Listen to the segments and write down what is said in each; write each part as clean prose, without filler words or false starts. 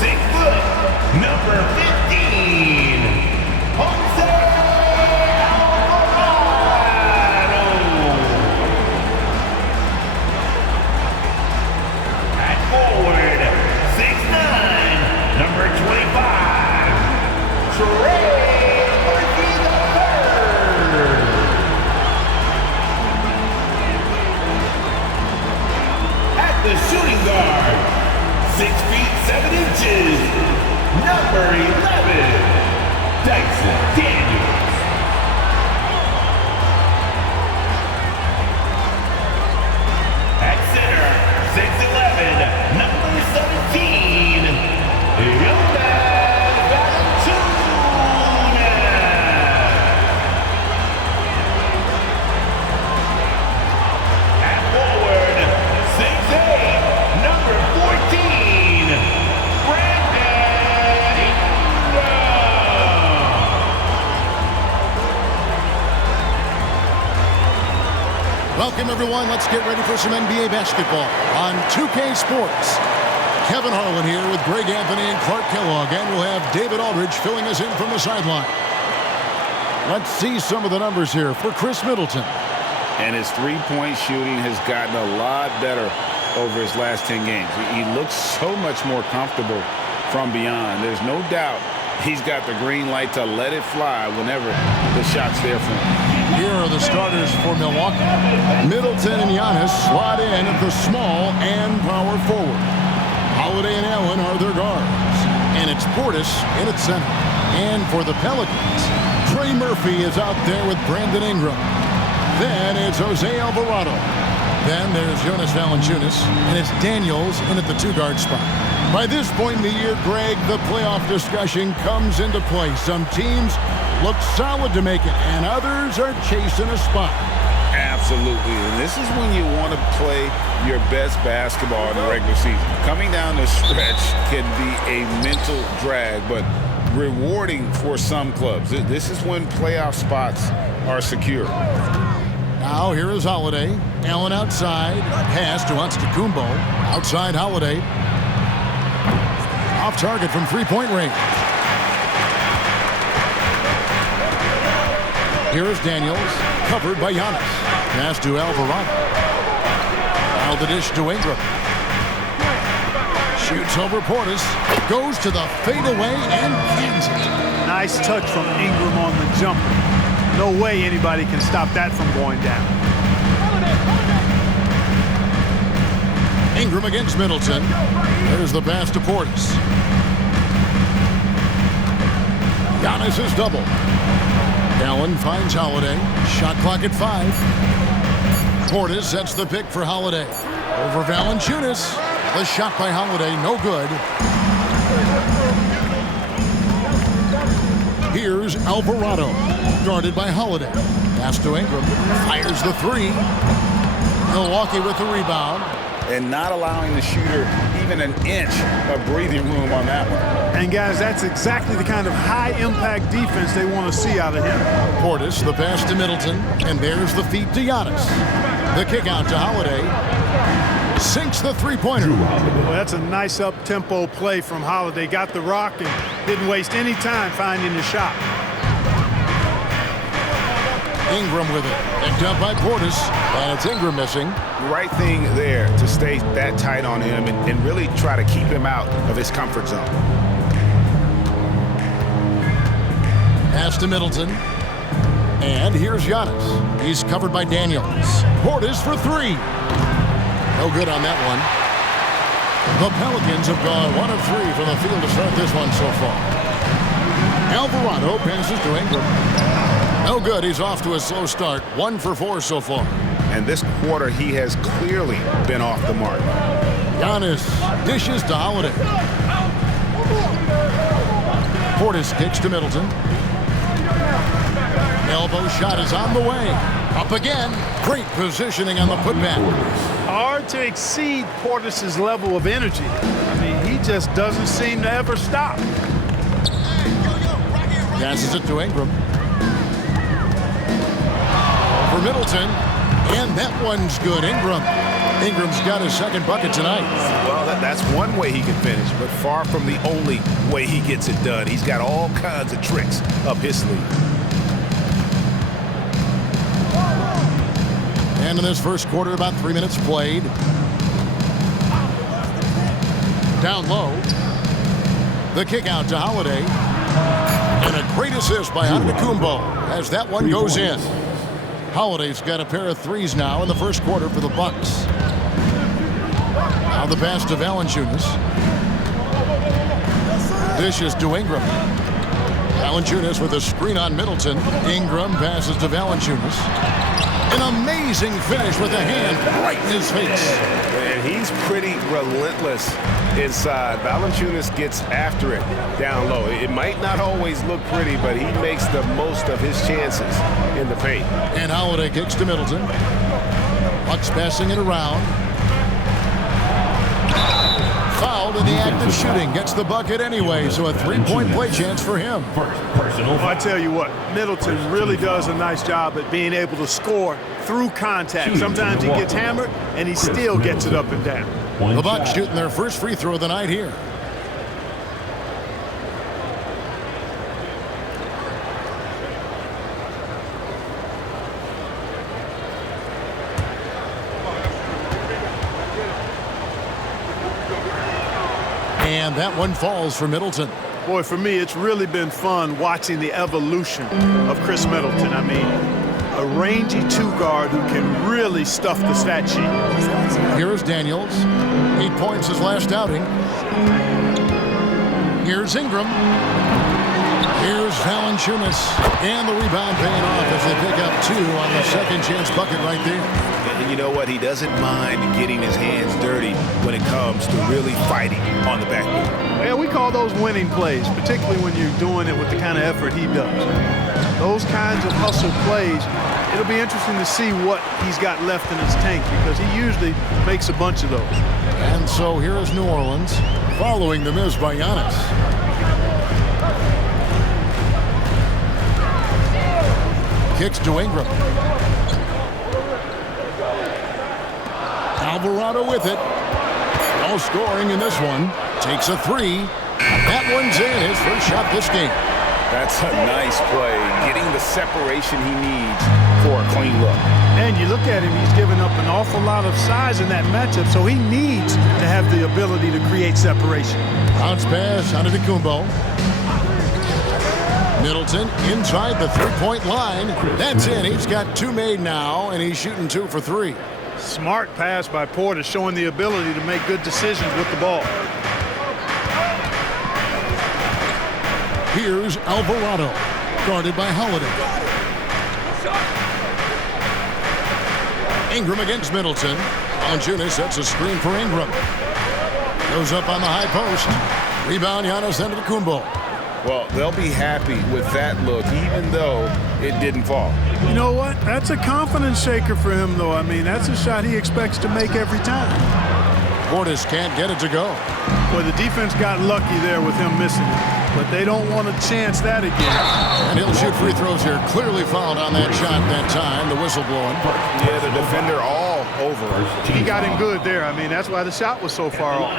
6 foot, number 15, Jose Alvarado. At forward, 6'9", number 25, Trey Murphy III. At the shooting guard, 6 feet 7 inches, number 11, Dyson Daniels. At center, 6'11", number 17, Jonas Valanciunas. At forward, 6'8", number 14, Brandon Ingram. Welcome, everyone. Let's get ready for some NBA basketball on 2K Sports. Kevin Harlan here with Greg Anthony and Clark Kellogg, and we'll have David Aldridge filling us in from the sideline. Let's see some of the numbers here for Chris Middleton. And his three-point shooting has gotten a lot better over his last 10 games. He looks so much more comfortable from beyond. There's no doubt he's got the green light to let it fly whenever the shot's there for him. Here are the starters for Milwaukee. Middleton and Giannis slot in at the small and power forward. Holiday and Allen are their guards. And it's Portis in at center. And for the Pelicans, Trey Murphy is out there with Brandon Ingram. Then it's Jose Alvarado. Then there's Jonas Valanciunas, and it's Daniels in at the two-guard spot. By this point in the year, Greg, the playoff discussion comes into play. Some teams look solid to make it, and others are chasing a spot. Absolutely, and this is when you want to play your best basketball in the regular season. Coming down the stretch can be a mental drag, but rewarding for some clubs. This is when playoff spots are secure. Now here is Holiday. Allen outside. Pass to Antetokounmpo. Outside Holiday. Off target from three-point range. Here is Daniels. Covered by Giannis. Pass to Alvarado. Now the dish to Ingram. Shoots over Portis. Goes to the fadeaway and cans it. Nice touch from Ingram on the jumper. No way anybody can stop that from going down. Ingram against Middleton. There's the pass to Portis. Giannis is double. Allen finds Holiday. Shot clock at 5. Portis sets the pick for Holiday. Over Valanciunas. The shot by Holiday, no good. Here's Alvarado. Guarded by Holiday. Pass to Ingram. Fires the three. Milwaukee with the rebound. And not allowing the shooter even an inch of breathing room on that one. And guys, that's exactly the kind of high-impact defense they want to see out of him. Portis, the pass to Middleton. And there's the feed to Giannis. The kick out to Holiday. Sinks the three-pointer. Well, that's a nice up-tempo play from Holiday. Got the rock and didn't waste any time finding the shot. Ingram with it. Picked up by Portis. And it's Ingram missing. Right thing there to stay that tight on him and really try to keep him out of his comfort zone. Pass to Middleton. And here's Giannis. He's covered by Daniels. Portis for three. No good on that one. The Pelicans have gone 1 of 3 from the field to start this one so far. Alvarado passes to Ingram. No good. He's off to a slow start. 1 for 4 so far. And this quarter, he has clearly been off the mark. Giannis dishes to Holiday. Portis kicks to Middleton. Elbow shot is on the way. Up again. Great positioning on the putback. Hard to exceed Portis' level of energy. I mean, he just doesn't seem to ever stop. Passes it to Ingram. For Middleton. And that one's good. Ingram's got his second bucket tonight. Well, that's one way he can finish, but far from the only way he gets it done. He's got all kinds of tricks up his sleeve. And in this first quarter, about 3 minutes played. Down low. The kick out to Holiday. And a great assist by Antetokounmpo as that one goes in. Holiday's got a pair of threes now in the first quarter for the Bucks. Now the pass to Valanciunas. Dishes to Ingram. Valanciunas with a screen on Middleton. Ingram passes to Valanciunas. An amazing finish with a hand right in his face. And he's pretty relentless inside. Valanciunas gets after it down low. It might not always look pretty, but he makes the most of his chances in the paint. And Holiday kicks to Middleton. Bucks passing it around. Fouled in the act of shooting. Gets the bucket anyway, so a three-point play chance for him. Well, I tell you what, Middleton really does a nice job at being able to score through contact. Sometimes he gets hammered, and he still gets it up and down. The Bucks shooting their first free throw of the night here. And that one falls for Middleton. Boy, for me, it's really been fun watching the evolution of Chris Middleton. I mean, a rangy two-guard who can really stuff the stat sheet. Here's Daniels. 8 points his last outing. Here's Ingram. Here's Valanciunas. And the rebound paying off as they pick up 2 on the second chance bucket right there. And you know what? He doesn't mind getting his hands dirty when it comes to really fighting on the backboard. Yeah, we call those winning plays, particularly when you're doing it with the kind of effort he does. Those kinds of hustle plays, it'll be interesting to see what he's got left in his tank because he usually makes a bunch of those. And so here is New Orleans following the miss by Giannis. Kicks to Ingram. Alvarado with it. No scoring in this one. Takes a 3. That one's in. His first shot this game. That's a nice play, getting the separation he needs for a clean look. And you look at him, he's given up an awful lot of size in that matchup, so he needs to have the ability to create separation. Bounce pass Antetokounmpo. Middleton inside the three-point line. That's in. He's got 2 made now, and he's shooting 2 for 3. Smart pass by Porter, showing the ability to make good decisions with the ball. Here's Alvarado, guarded by Holiday. Ingram against Middleton. Valanciunas sets a screen for Ingram. Goes up on the high post. Rebound, Giannis Antetokounmpo. Well, they'll be happy with that look, even though it didn't fall. You know what? That's a confidence shaker for him, though. I mean, that's a shot he expects to make every time. Portis can't get it to go. Well, the defense got lucky there with him missing it, but they don't want to chance that again. And he'll shoot free throws here. Clearly fouled on that shot that time. The whistle blowing. Yeah, the defender all over. He got him good there. I mean, that's why the shot was so far off.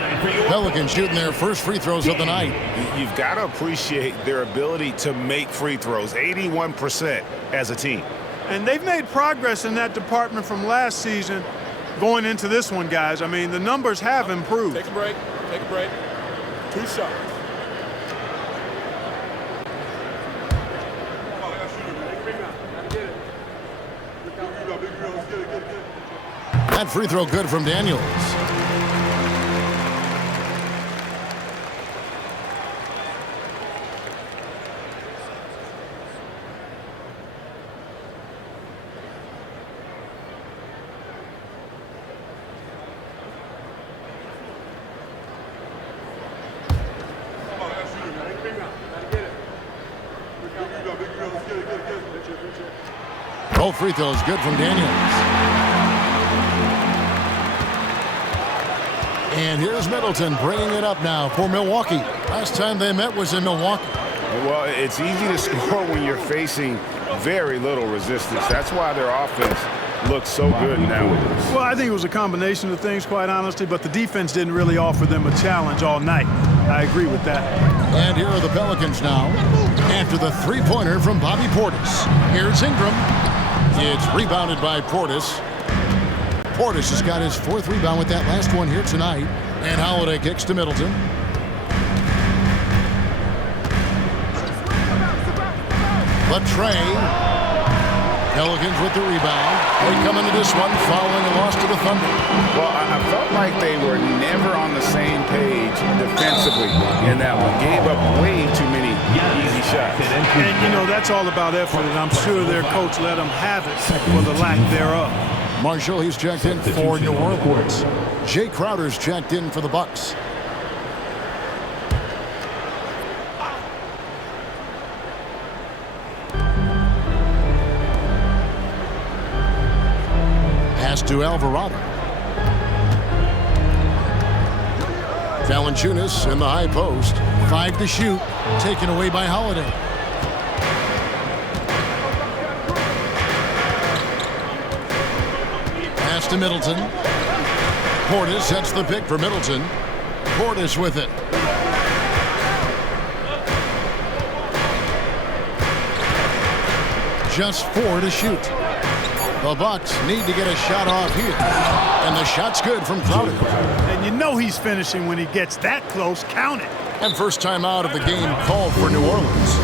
Pelicans shooting their first free throws of the night. You've got to appreciate their ability to make free throws, 81% as a team. And they've made progress in that department from last season going into this one, guys. I mean, the numbers have improved. Take a break. Take a break. 2 shots. That free throw good from Daniels. Both free throws good from Daniels. And here's Middleton bringing it up now for Milwaukee. Last time they met was in Milwaukee. Well, it's easy to score when you're facing very little resistance. That's why their offense looked so good now. Well, I think it was a combination of things, quite honestly, but the defense didn't really offer them a challenge all night. I agree with that. And here are the Pelicans now after the three-pointer from Bobby Portis. Here's Ingram. It's rebounded by Portis. Portis has got his 4th rebound with that last one here tonight. And Holiday kicks to Middleton. Trey. Pelicans with the rebound. They come into this one following a loss to the Thunder. Well, I felt like they were never on the same page defensively in that one. Gave up way too many easy shots. And, you know, that's all about effort, and I'm sure their coach let them have it for the lack thereof. Marshall, he's checked in for New Orleans. Jay Crowder's checked in for the Bucks. Pass to Alvarado. Valanciunas in the high post. 5 to shoot. Taken away by Holiday. Pass to Middleton. Portis sets the pick for Middleton. Portis with it. Just 4 to shoot. The Bucks need to get a shot off here. And the shot's good from Crowder. And you know he's finishing when he gets that close. Count it. And first time out of the game called for New Orleans.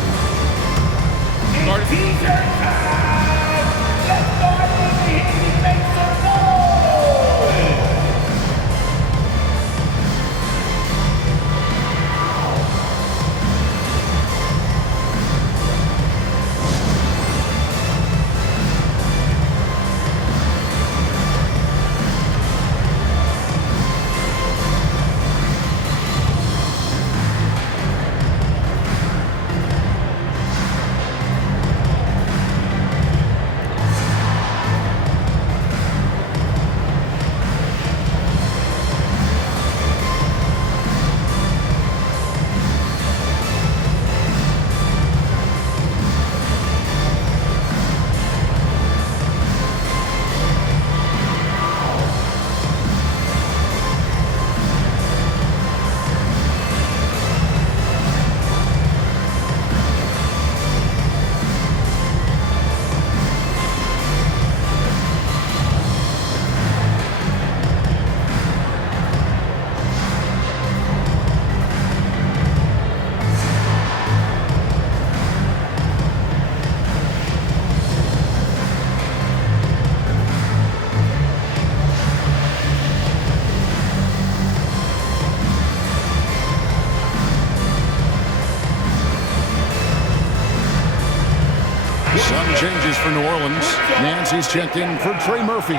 Changes for New Orleans. Nancy's checked in for Trey Murphy.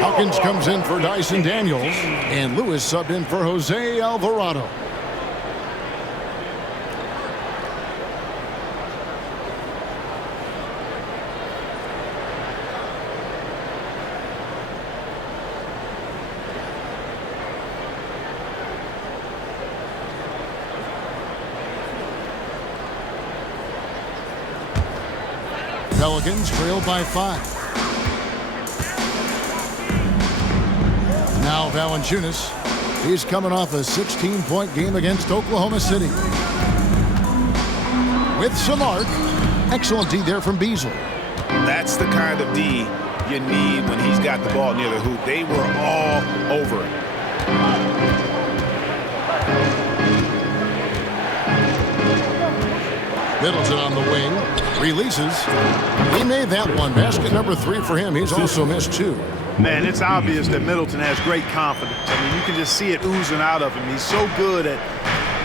Hawkins comes in for Dyson Daniels. And Lewis subbed in for Jose Alvarado. Pelicans trail by 5. Now Valanciunas. He's coming off a 16-point game against Oklahoma City. With some arc. Excellent D there from Beasley. That's the kind of D you need when he's got the ball near the hoop. They were all over it. Middleton on the wing. Releases. He made that one. Basket number 3 for him. He's also missed 2. Man, it's obvious that Middleton has great confidence. I mean, you can just see it oozing out of him. He's so good at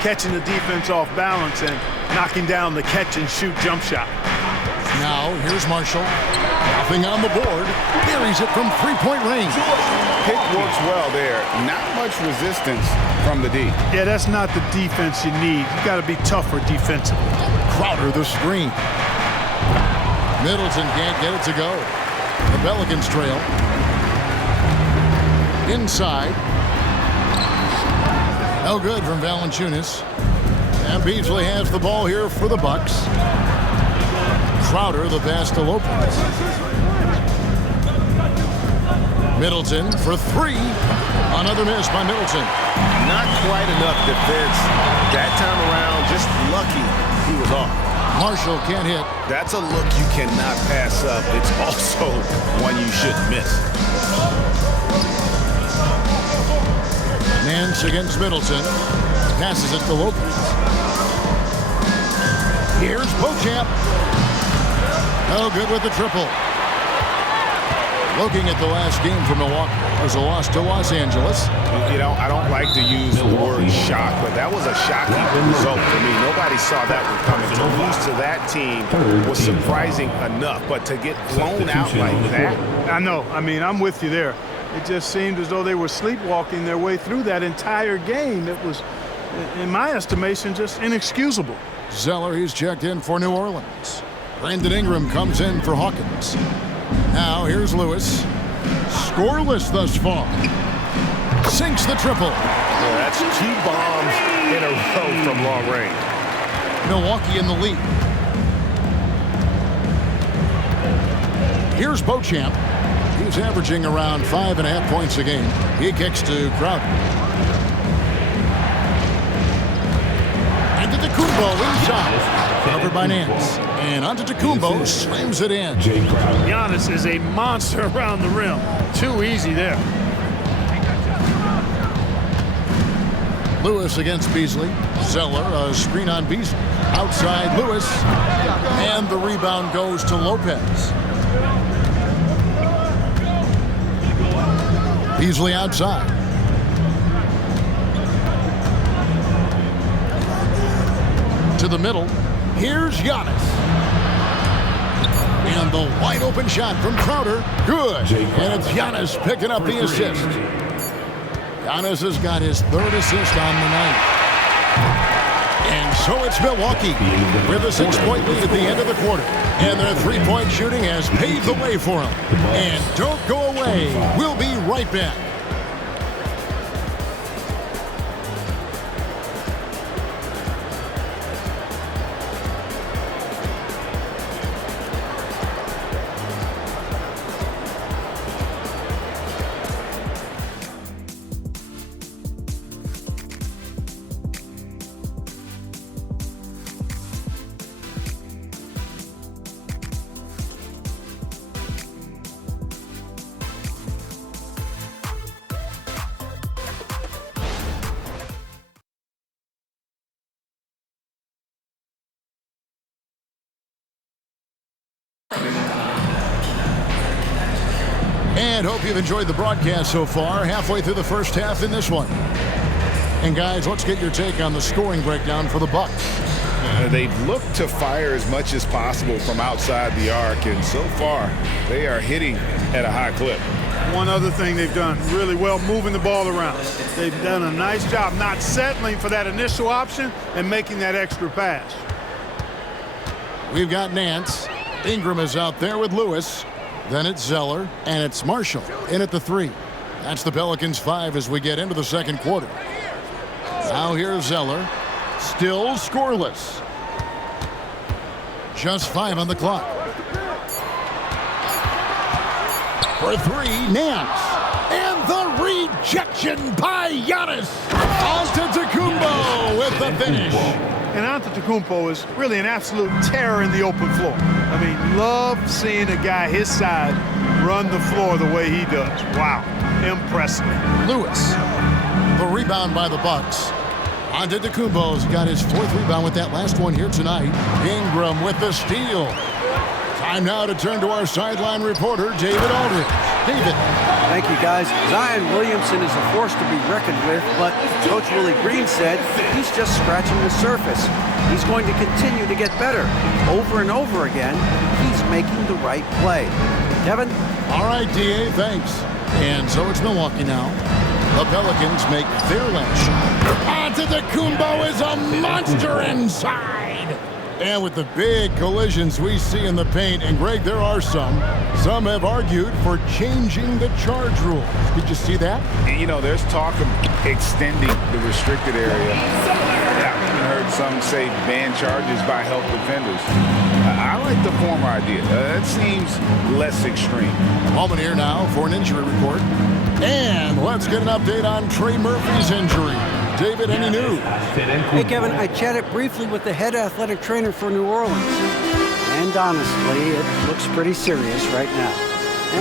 catching the defense off balance and knocking down the catch-and-shoot jump shot. Now, here's Marshall. Nothing on the board. Buries it from 3-point range. Pick works well there. Not much resistance from the D. Yeah, that's not the defense you need. You got to be tougher defensively. Crowder the screen. Middleton can't get it to go. The Pelicans trail. Inside. No good from Valanciunas. And Beasley has the ball here for the Bucks. Crowder the pass to Lopez. Middleton for three. Another miss by Middleton. Not quite enough defense that time around. Just lucky he was off. Marshall can't hit. That's a look you cannot pass up. It's also one you shouldn't miss. Nance against Middleton. Passes it to Lopez. Here's Beauchamp. No good with the triple. Looking at the last game for Milwaukee, it was a loss to Los Angeles. You know, I don't like to use the word shock, but that was a shocking result for me. Nobody saw that one coming. To lose to that team was surprising enough, but to get blown out like that. I know. I mean, I'm with you there. It just seemed as though they were sleepwalking their way through that entire game. It was, in my estimation, just inexcusable. Zeller, he's checked in for New Orleans. Brandon Ingram comes in for Hawkins. Now here's Lewis. Scoreless thus far. Sinks the triple. Yeah, that's 2 bombs in a row from long range. Milwaukee in the lead. Here's Beauchamp. He's averaging around 5.5 points a game. He kicks to Crowder. Antetokounmpo inside. Covered by Nance. And Antetokounmpo slams it in. Giannis is a monster around the rim. Too easy there. Lewis against Beasley. Zeller, a screen on Beasley. Outside Lewis. And the rebound goes to Lopez. Beasley outside. To the middle. Here's Giannis. And the wide open shot from Crowder. Good. And it's Giannis picking up the assist. Giannis has got his 3rd assist on the night. And so it's Milwaukee with a 6-point lead at the end of the quarter. And their 3-point shooting has paved the way for them. And don't go away. We'll be right back. And hope you've enjoyed the broadcast so far. Halfway through the first half in this one. And guys, let's get your take on the scoring breakdown for the Bucks. They've looked to fire as much as possible from outside the arc, and so far they are hitting at a high clip. One other thing they've done really well, moving the ball around. They've done a nice job not settling for that initial option and making that extra pass. We've got Nance. Ingram is out there with Lewis. Then it's Zeller, and it's Marshall in at the 3. That's the Pelicans' 5 as we get into the second quarter. Now here's Zeller. Still scoreless. Just 5 on the clock. For 3, Nance. And the rejection by Giannis. Antetokounmpo with the finish. And Antetokounmpo is really an absolute terror in the open floor. I mean, love seeing a guy his side run the floor the way he does. Wow, impressive. Lewis, the rebound by the Bucks. Antetokounmpo's got his 4th rebound with that last one here tonight. Ingram with the steal. Time now to turn to our sideline reporter, David Aldridge. David. Thank you, guys. Zion Williamson is a force to be reckoned with, but Coach Willie Green said he's just scratching the surface. He's going to continue to get better. Over and over again, he's making the right play. Kevin? All right, D.A., thanks. And so it's Milwaukee now. The Pelicans make their last shot. Antetokounmpo is a monster inside. And with the big collisions we see in the paint, and Greg, there are some have argued for changing the charge rule. Did you see that? And, you know, there's talk of extending the restricted area. I even heard some say ban charges by help defenders. I like the former idea. That seems less extreme. A moment here now for an injury report. And let's get an update on Trey Murphy's injury. David, any news? Hey, Kevin, I chatted briefly with the head athletic trainer for New Orleans. And honestly, it looks pretty serious right now.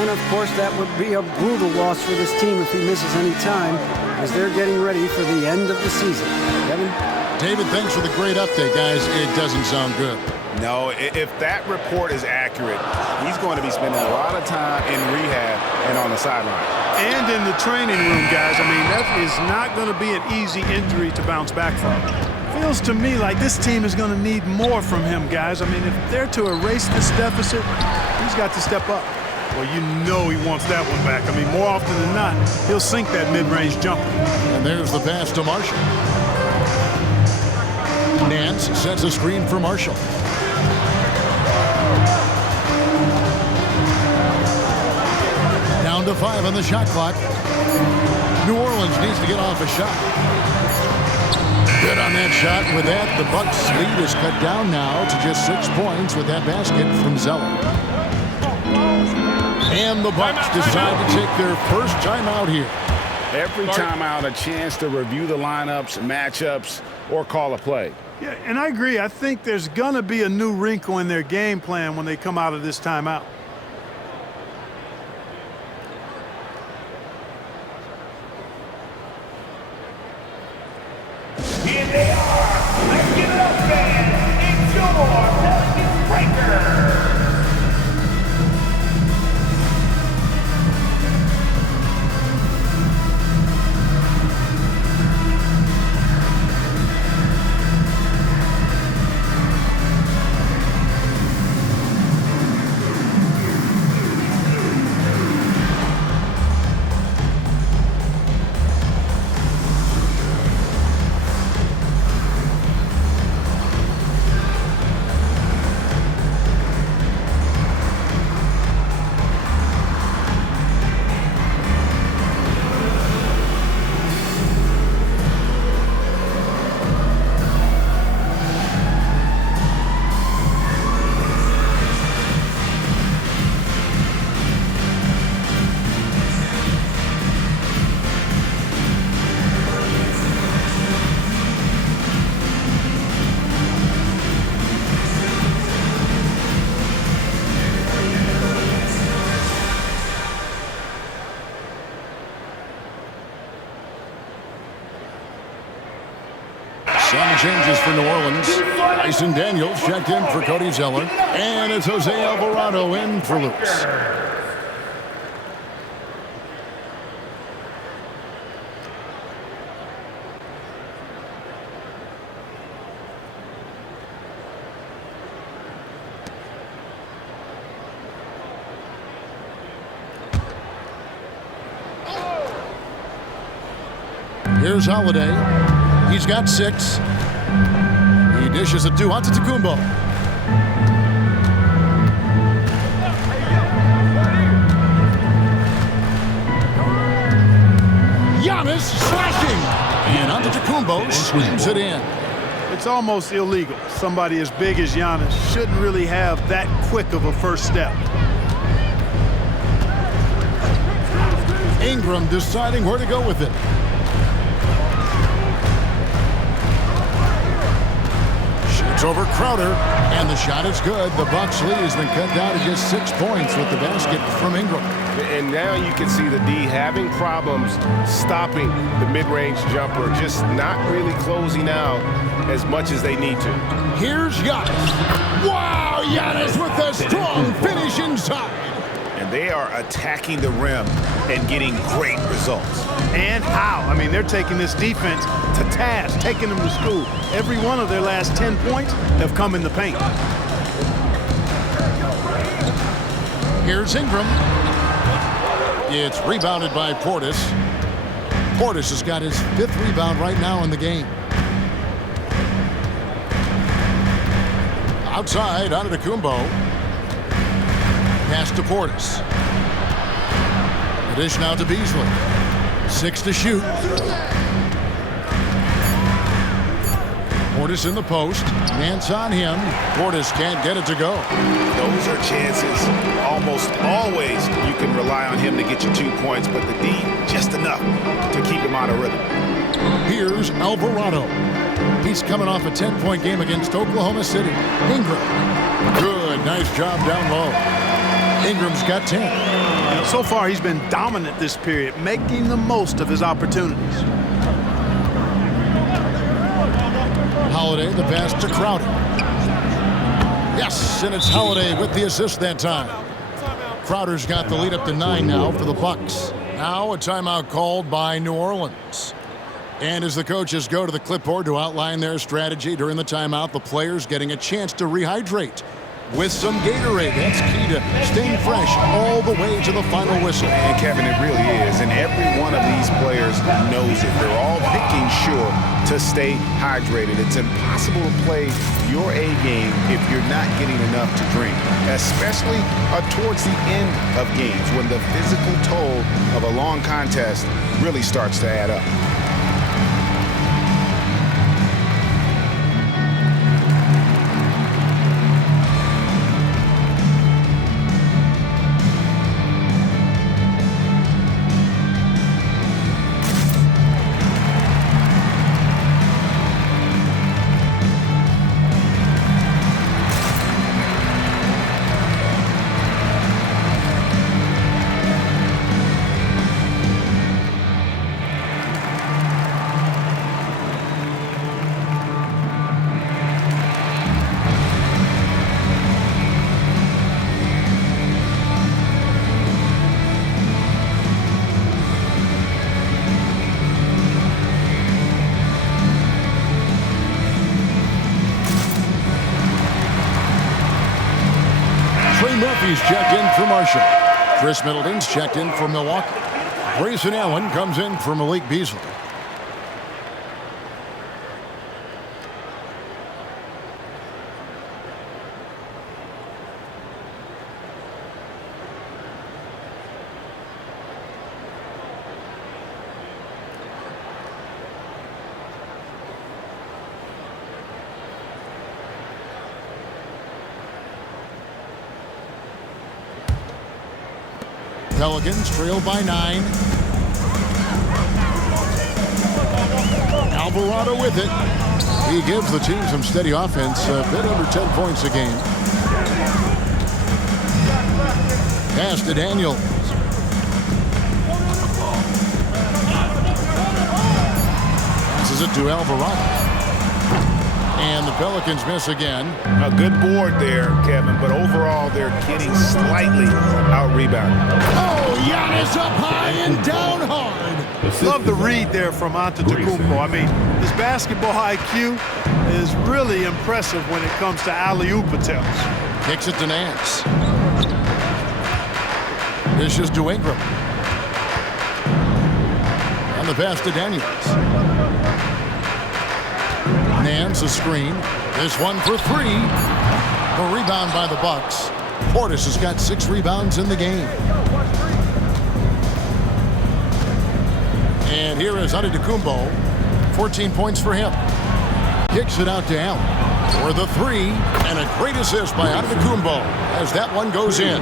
And of course, that would be a brutal loss for this team if he misses any time, as they're getting ready for the end of the season. Kevin? David, thanks for the great update, guys. It doesn't sound good. No, if that report is accurate, he's going to be spending a lot of time in rehab and on the sideline. And in the training room, guys. I mean, that is not going to be an easy injury to bounce back from. Feels to me like this team is going to need more from him, guys. I mean, if they're to erase this deficit, he's got to step up. Well, you know he wants that one back. I mean, more often than not, he'll sink that mid-range jumper. And there's the pass to Marshall. Nance sets a screen for Marshall. Down to 5 on the shot clock. New Orleans needs to get off a shot. Good on that shot. With that, the Bucks' lead is cut down now to just 6 points with that basket from Zeller. And the Bucks decide to take their first timeout here. Every timeout, a chance to review the lineups, matchups, or call a play. Yeah, and I agree. I think there's going to be a new wrinkle in their game plan when they come out of this timeout. Here they are. Let's give it up, fans. It's your Pelicans Breaker. Some changes for New Orleans. Tyson Daniels checked in for Cody Zeller. And it's Jose Alvarado in for Lewis. Here's Holiday. He's got 6. He dishes it to Antetokounmpo. Giannis slashing. And Antetokounmpo swings it in. It's almost illegal. Somebody as big as Giannis shouldn't really have that quick of a first step. Ingram deciding where to go with it. Shoots over Crowder, and the shot is good. The Bucks lead has been cut down to just 6 points with the basket from Ingram. And now you can see the D having problems stopping the mid-range jumper, just not really closing out as much as they need to. Here's Giannis. Wow, Giannis with a strong finish inside. And they are attacking the rim and getting great results. And how? I mean, they're taking this defense to task, taking them to school. Every one of their last 10 points have come in the paint. Here's Ingram. It's rebounded by Portis. Portis has got his 5th rebound right now in the game. Outside, Antetokounmpo. Pass to Portis. The dish now to Beasley. 6 to shoot. Portis in the post. Nance on him. Portis can't get it to go. Those are chances almost always you can rely on him to get you 2 points, but the D, just enough to keep him out of rhythm. Here's Alvarado. He's coming off a 10-point game against Oklahoma City. Ingram. Good. Nice job down low. Ingram's got 10. So far, he's been dominant this period, making the most of his opportunities. Holiday, the pass to Crowder. Yes, and it's Holiday with the assist that time. Crowder's got the lead up to 9 now for the Bucks. Now a timeout called by New Orleans. And as the coaches go to the clipboard to outline their strategy during the timeout, the players getting a chance to rehydrate with some Gatorade. That's key to staying fresh all the way to the final whistle. And Kevin, it really is. And every one of these players knows it. They're all making sure to stay hydrated. It's impossible to play your A game if you're not getting enough to drink, especially towards the end of games when the physical toll of a long contest really starts to add up. Murphy's checked in for Marshall. Chris Middleton's checked in for Milwaukee. Grayson Allen comes in for Malik Beasley. Pelicans trail by 9. Alvarado with it. He gives the team some steady offense, a bit under 10 points a game. Pass to Daniels. Passes it to Alvarado. And the Pelicans miss again. A good board there, Kevin, but overall they're getting slightly out-rebounded. Oh, Giannis up high and down hard. Love the read there from Antetokounmpo. I mean, his basketball IQ is really impressive when it comes to alley-oop attempts. Kicks it to Nance. Dishes to Ingram. And the pass to Daniels. Nance a screen. This one for 3. A rebound by the Bucks. Portis has got 6 rebounds in the game. And here is Antetokounmpo. 14 points for him. Kicks it out to Allen for the 3. And a great assist by Antetokounmpo as that one goes in.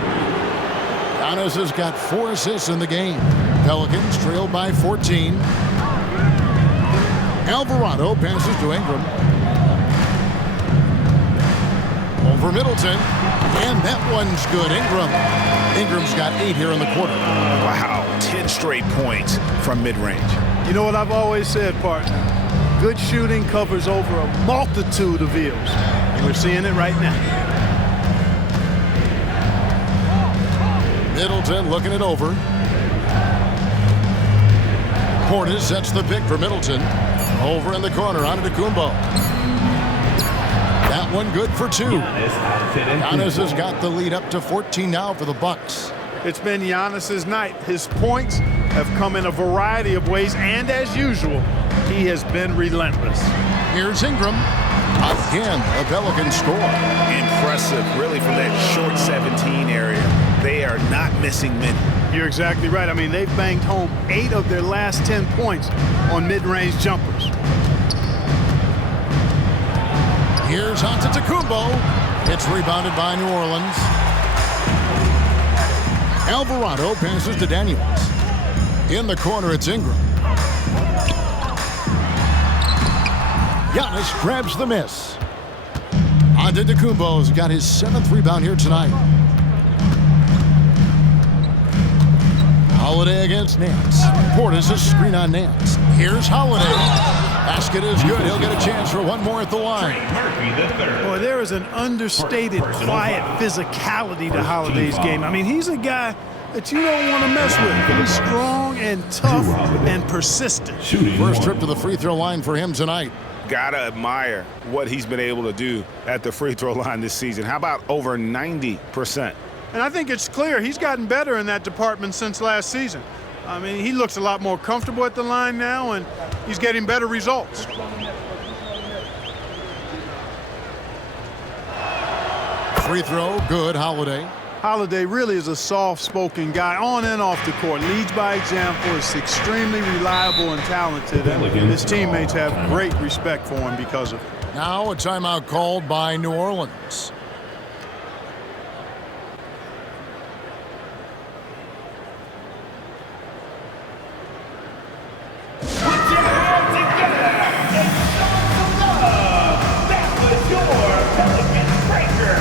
Giannis has got 4 assists in the game. Pelicans trail by 14. Alvarado passes to Ingram. Over Middleton. And that one's good. Ingram's got 8 here in the quarter. Wow, 10 straight points from mid-range. You know what I've always said, partner? Good shooting covers over a multitude of ills. And we're seeing it right now. Middleton looking it over. Portis sets the pick for Middleton. Over in the corner, Antetokounmpo. That one good for 2. Giannis has got the lead up to 14 now for the Bucks. It's been Giannis's night. His points have come in a variety of ways, and as usual, he has been relentless. Here's Ingram. Again, a Pelican score. Impressive, really, from that short 17 area. They are not missing many. You're exactly right. I mean, they've banged home 8 of their last 10 points on mid-range jumpers. Here's Antetokounmpo. It's rebounded by New Orleans. Alvarado passes to Daniels. In the corner, it's Ingram. Giannis grabs the miss. Antetokounmpo's got his 7th rebound here tonight. Holiday against Nance. Portis a screen on Nance. Here's Holiday. Basket is good. He'll get a chance for one more at the line. Boy, there is an understated, quiet physicality to Holiday's game. I mean, he's a guy that you don't want to mess with. He's strong and tough and persistent. First trip to the free throw line for him tonight. Gotta admire what he's been able to do at the free throw line this season. How about over 90%? And I think it's clear he's gotten better in that department since last season. I mean, he looks a lot more comfortable at the line now, and he's getting better results. Free throw, good, Holiday. Holiday really is a soft-spoken guy on and off the court. Leads by example, is extremely reliable and talented, and his teammates have great respect for him because of it. Now a timeout called by New Orleans. Put your hands together and show some love. That was your Pelicans breaker.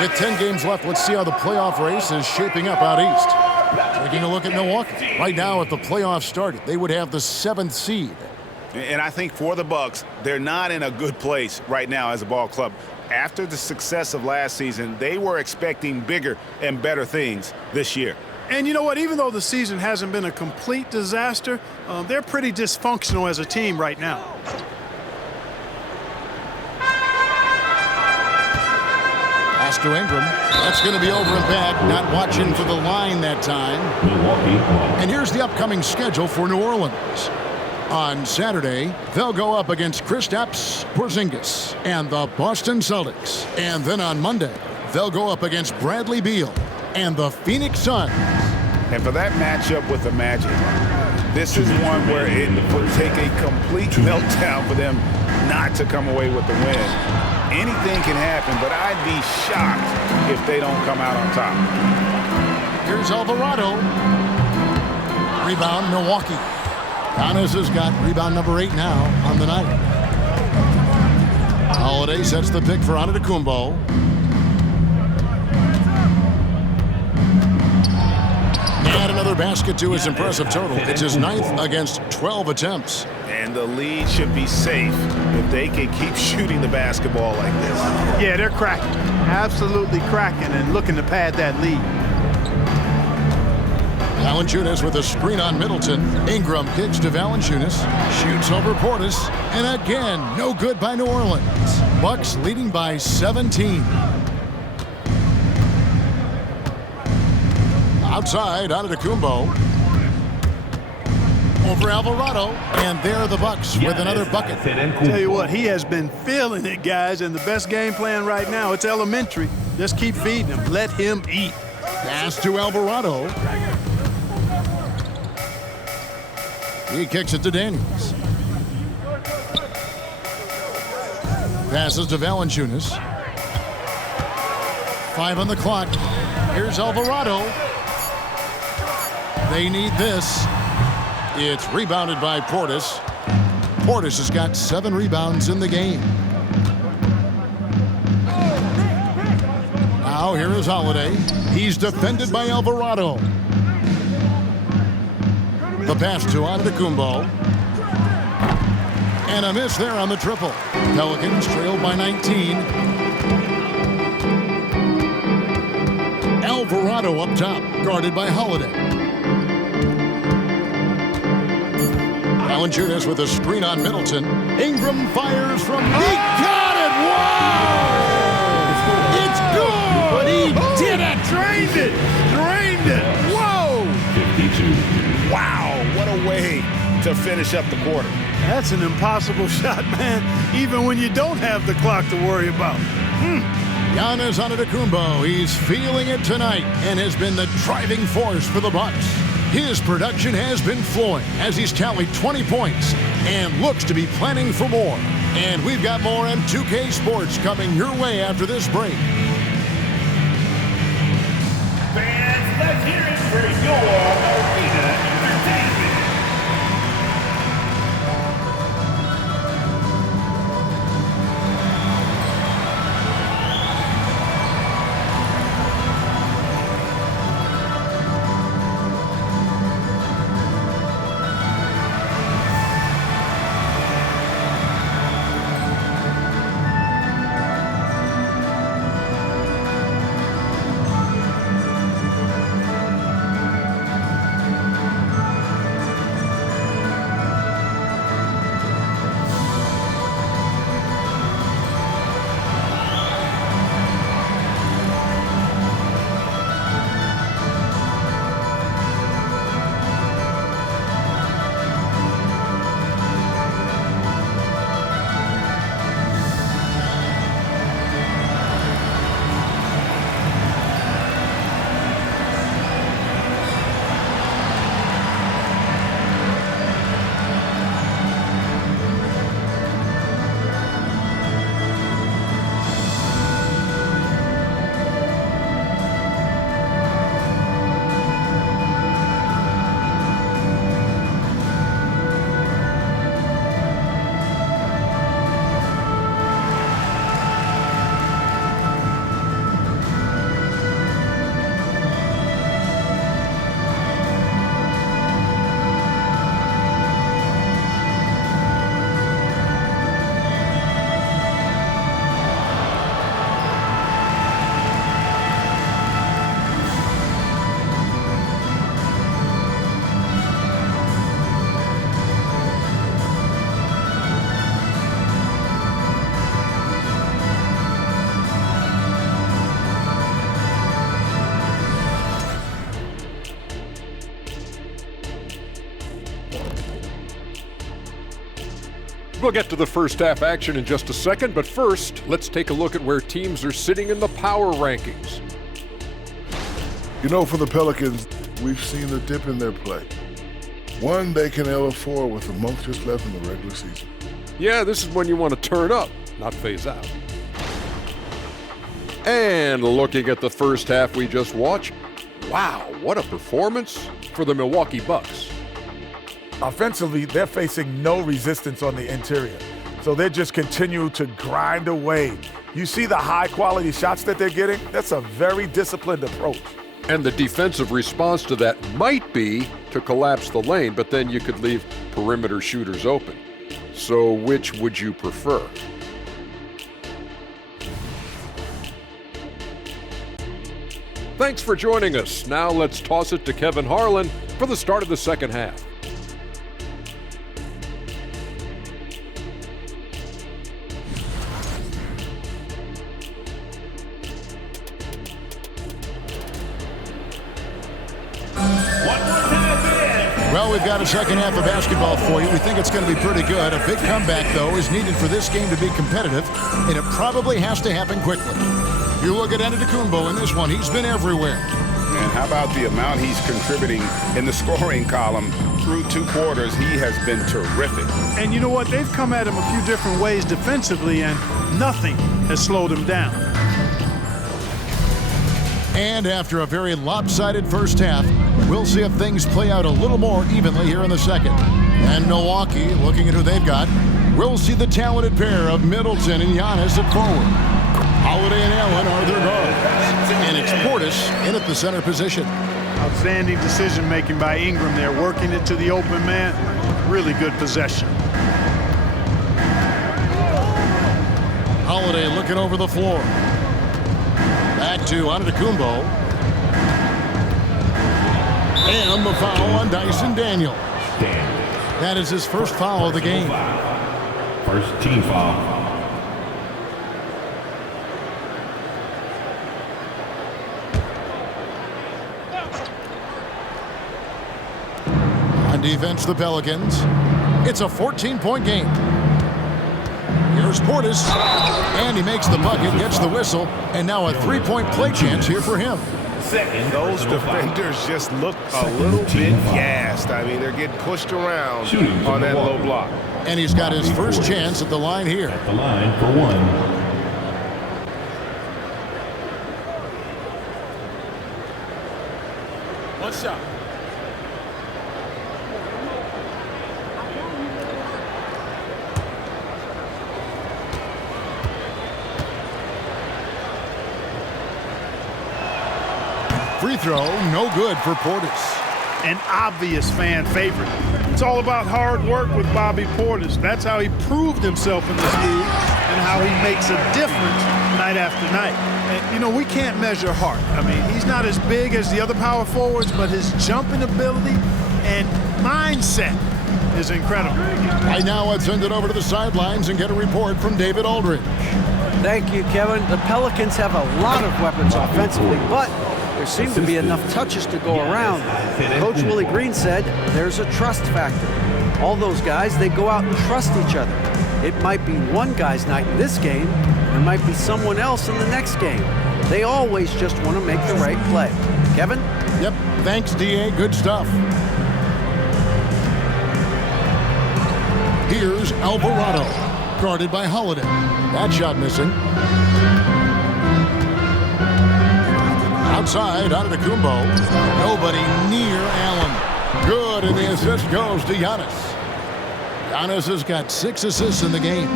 With 10 games left, let's see how the playoff race is shaping up out east. Taking a look at Milwaukee. Right now, if the playoffs started, they would have the 7th seed. And I think for the Bucks, they're not in a good place right now as a ball club. After the success of last season, they were expecting bigger and better things this year. And you know what? Even though the season hasn't been a complete disaster, they're pretty dysfunctional as a team right now. Pass to Ingram. That's going to be over and back. Not watching for the line that time. And here's the upcoming schedule for New Orleans. On Saturday, they'll go up against Kristaps Porzingis and the Boston Celtics. And then on Monday, they'll go up against Bradley Beal and the Phoenix Suns. And for that matchup with the Magic, this is one where it would take a complete meltdown for them not to come away with the win. Anything can happen, but I'd be shocked if they don't come out on top. Here's Alvarado. Rebound, Milwaukee. Giannis has got rebound number 8 now on the night. Holiday sets the pick for Antetokounmpo. And another basket to his impressive total. It's his 9th against 12 attempts. And the lead should be safe if they can keep shooting the basketball like this. Yeah, they're cracking. Absolutely cracking and looking to pad that lead. Valanciunas with a screen on Middleton. Ingram kicks to Valanciunas. Shoots over Portis. And again, no good by New Orleans. Bucks leading by 17. Outside, Antetokounmpo. Over Alvarado, and there are the Bucks with another bucket. Tell you what, he has been feeling it, guys, and the best game plan right now, it's elementary. Just keep feeding him. Let him eat. Pass to Alvarado. He kicks it to Daniels. Passes to Valanciunas. 5 on the clock. Here's Alvarado. They need this. It's rebounded by Portis. Portis has got 7 rebounds in the game. Now here is Holiday. He's defended by Alvarado. The pass to Antetokounmpo. And a miss there on the triple. Pelicans trailed by 19. Alvarado up top, guarded by Holiday. Valanciunas with a screen on Middleton. Ingram fires from deep. Got it! Whoa! It's good! He did it! Drained it! Drained it! Whoa! 52. Wow, what a way to finish up the quarter. That's an impossible shot, man, even when you don't have the clock to worry about. Giannis Antetokounmpo, he's feeling it tonight and has been the driving force for the Bucks. His production has been flowing as he's tallied 20 points and looks to be planning for more. And we've got more on 2K Sports coming your way after this break. Fans, let's hear it for your arena entertainment. We'll get to the first half action in just a second, but first, let's take a look at where teams are sitting in the power rankings. You know, for the Pelicans, we've seen a dip in their play. One they can ill afford with a month just left in the regular season. Yeah, this is when you want to turn up, not phase out. And looking at the first half we just watched, wow, what a performance for the Milwaukee Bucks. Offensively, they're facing no resistance on the interior. So they just continue to grind away. You see the high-quality shots that they're getting? That's a very disciplined approach. And the defensive response to that might be to collapse the lane, but then you could leave perimeter shooters open. So which would you prefer? Thanks for joining us. Now let's toss it to Kevin Harlan for the start of the second half. Well, we've got a second half of basketball for you. We think it's going to be pretty good. A big comeback, though, is needed for this game to be competitive, and it probably has to happen quickly. You look at Antetokounmpo in this one. He's been everywhere. And how about the amount he's contributing in the scoring column through 2 quarters? He has been terrific. And you know what? They've come at him a few different ways defensively, and nothing has slowed him down. And after a very lopsided first half, we'll see if things play out a little more evenly here in the second. And Milwaukee, looking at who they've got, we'll see the talented pair of Middleton and Giannis at forward. Holiday and Allen are their guards. And it's Portis in at the center position. Outstanding decision-making by Ingram there, working it to the open man. Really good possession. Holiday looking over the floor. Back to Antetokounmpo. And the foul on Dyson Daniel. That is his first foul of the game. First team foul. On defense, the Pelicans. It's a 14-point game. Here's Portis, and he makes the bucket, gets the whistle, and now a three-point play chance here for him. Those defenders just look a little bit gassed. I mean, they're getting pushed around on that low block. And he's got his first chance at the line here. At the line for one. One shot. Free throw, no good for Portis. An obvious fan favorite. It's all about hard work with Bobby Portis. That's how he proved himself in this league and how he makes a difference night after night. And, you know, we can't measure heart. I mean, he's not as big as the other power forwards, but his jumping ability and mindset is incredible. Right now, let's send it over to the sidelines and get a report from David Aldridge. Thank you, Kevin. The Pelicans have a lot of weapons offensively, but there seem to be enough touches to go around. Coach Willie Green said there's a trust factor. All those guys, they go out and trust each other. It might be one guy's night in this game. There might be someone else in the next game. They always just want to make the right play. Kevin? Yep. Thanks, D.A. Good stuff. Here's Alvarado, guarded by Holiday. That shot missing. Outside, Antetokounmpo. Nobody near Allen. Good, and the assist goes to Giannis. Giannis has got 6 assists in the game.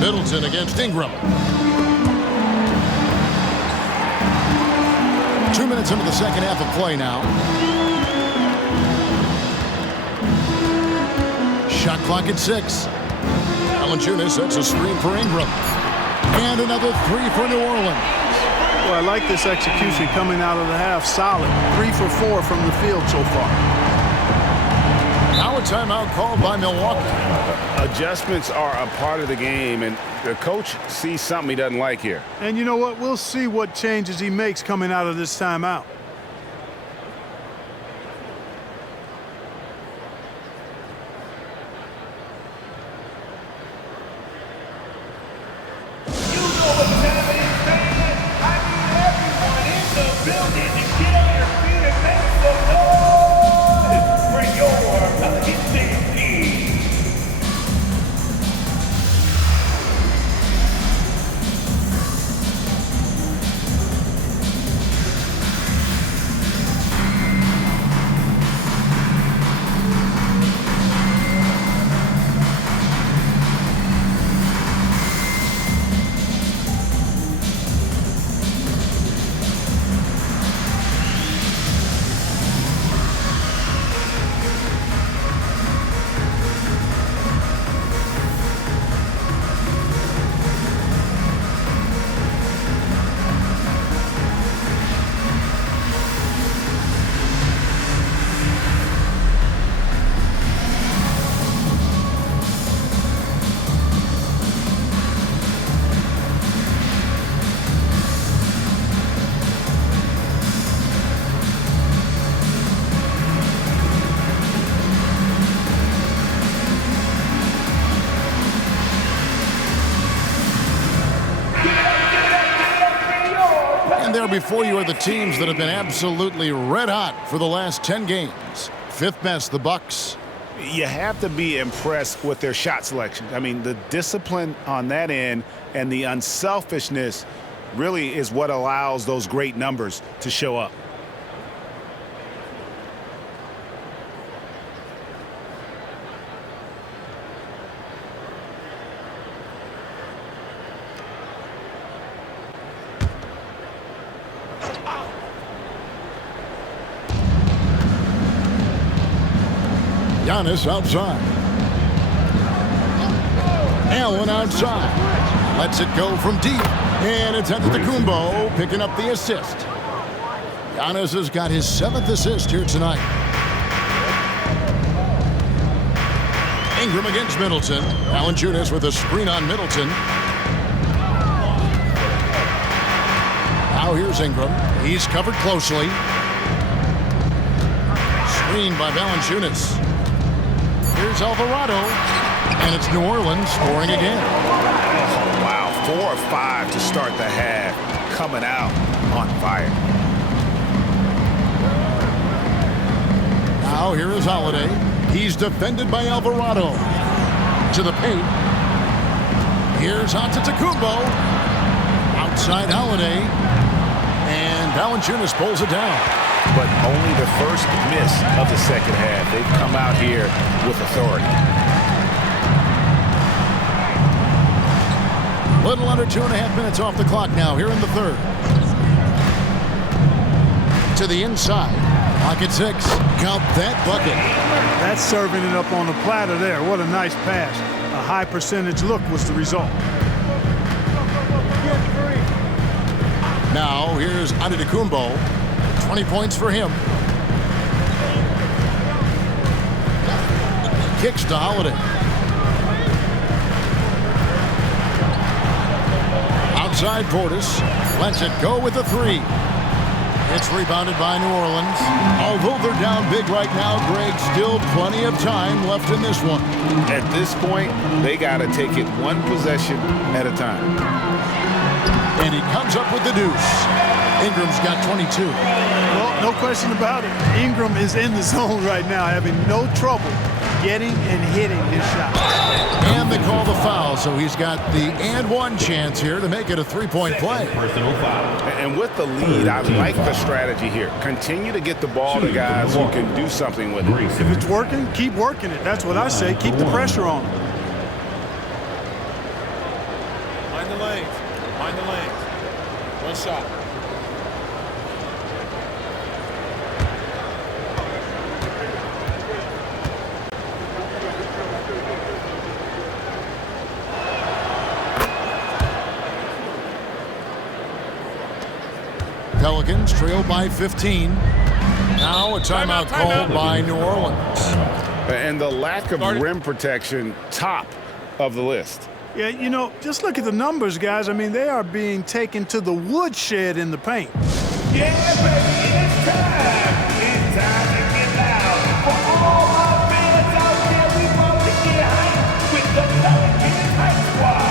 Middleton against Ingram. 2 minutes into the second half of play now. Shot clock at 6. Valanciunas sets a screen for Ingram. And another 3 for New Orleans. Well, I like this execution coming out of the half. Solid. 3 for 4 from the field so far. Now a timeout called by Milwaukee. Adjustments are a part of the game, and the coach sees something he doesn't like here. And you know what? We'll see what changes he makes coming out of this timeout. There before you are the teams that have been absolutely red hot for the last 10 games. Fifth best, the Bucks. You have to be impressed with their shot selection. I mean, the discipline on that end and the unselfishness really is what allows those great numbers to show up. Giannis outside. Allen outside. Lets it go from deep. And it's Antetokounmpo picking up the assist. Giannis has got his 7th assist here tonight. Ingram against Middleton. Valanciunas with a screen on Middleton. Now here's Ingram. He's covered closely. Screen by Valanciunas. Here's Alvarado, and it's New Orleans scoring again. Oh, wow, 4 or 5 to start the half, coming out on fire. Now here is Holiday. He's defended by Alvarado. To the paint. Here's Antetokounmpo. Outside Holiday. And Valanciunas pulls it down. But only the first miss of the second half. They've come out here with authority. Little under 2.5 minutes off the clock now here in the third. To the inside. Pocket 6. Count that bucket. That's serving it up on the platter there. What a nice pass. A high percentage look was the result. Now here's Antetokounmpo. 20 points for him. Kicks to Holiday. Outside Portis. Lets it go with a 3. It's rebounded by New Orleans. Although they're down big right now, Greg, still plenty of time left in this one. At this point, they got to take it one possession at a time. And he comes up with the deuce. Ingram's got 22. Well, no question about it. Ingram is in the zone right now, having no trouble getting and hitting his shot. And they call the foul, so he's got the and one chance here to make it a 3-point play. Personal foul. And with the lead, I like the strategy here. Continue to get the ball to guys who can do something with it. If it's working, keep working it. That's what I say. Keep the pressure on him. Mind the lanes. Mind the lanes. One shot. Pelicans trail by 15. Now a timeout called by New Orleans. And the lack of rim protection, top of the list. Yeah, you know, just look at the numbers, guys. I mean, they are being taken to the woodshed in the paint. Yeah, baby, it's time. It's time to get loud. For all our fans out there, we want to get hyped with the Pelicans Hype Squad.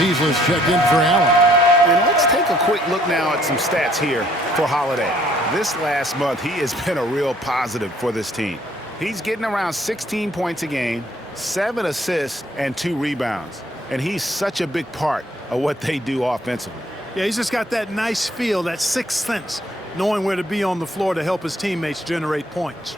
Beasley's checked in for Allen. And let's take a quick look now at some stats here for Holiday. This last month, he has been a real positive for this team. He's getting around 16 points a game, 7 assists, and 2 rebounds. And he's such a big part of what they do offensively. Yeah, he's just got that nice feel, that sixth sense. knowing where to be on the floor to help his teammates generate points.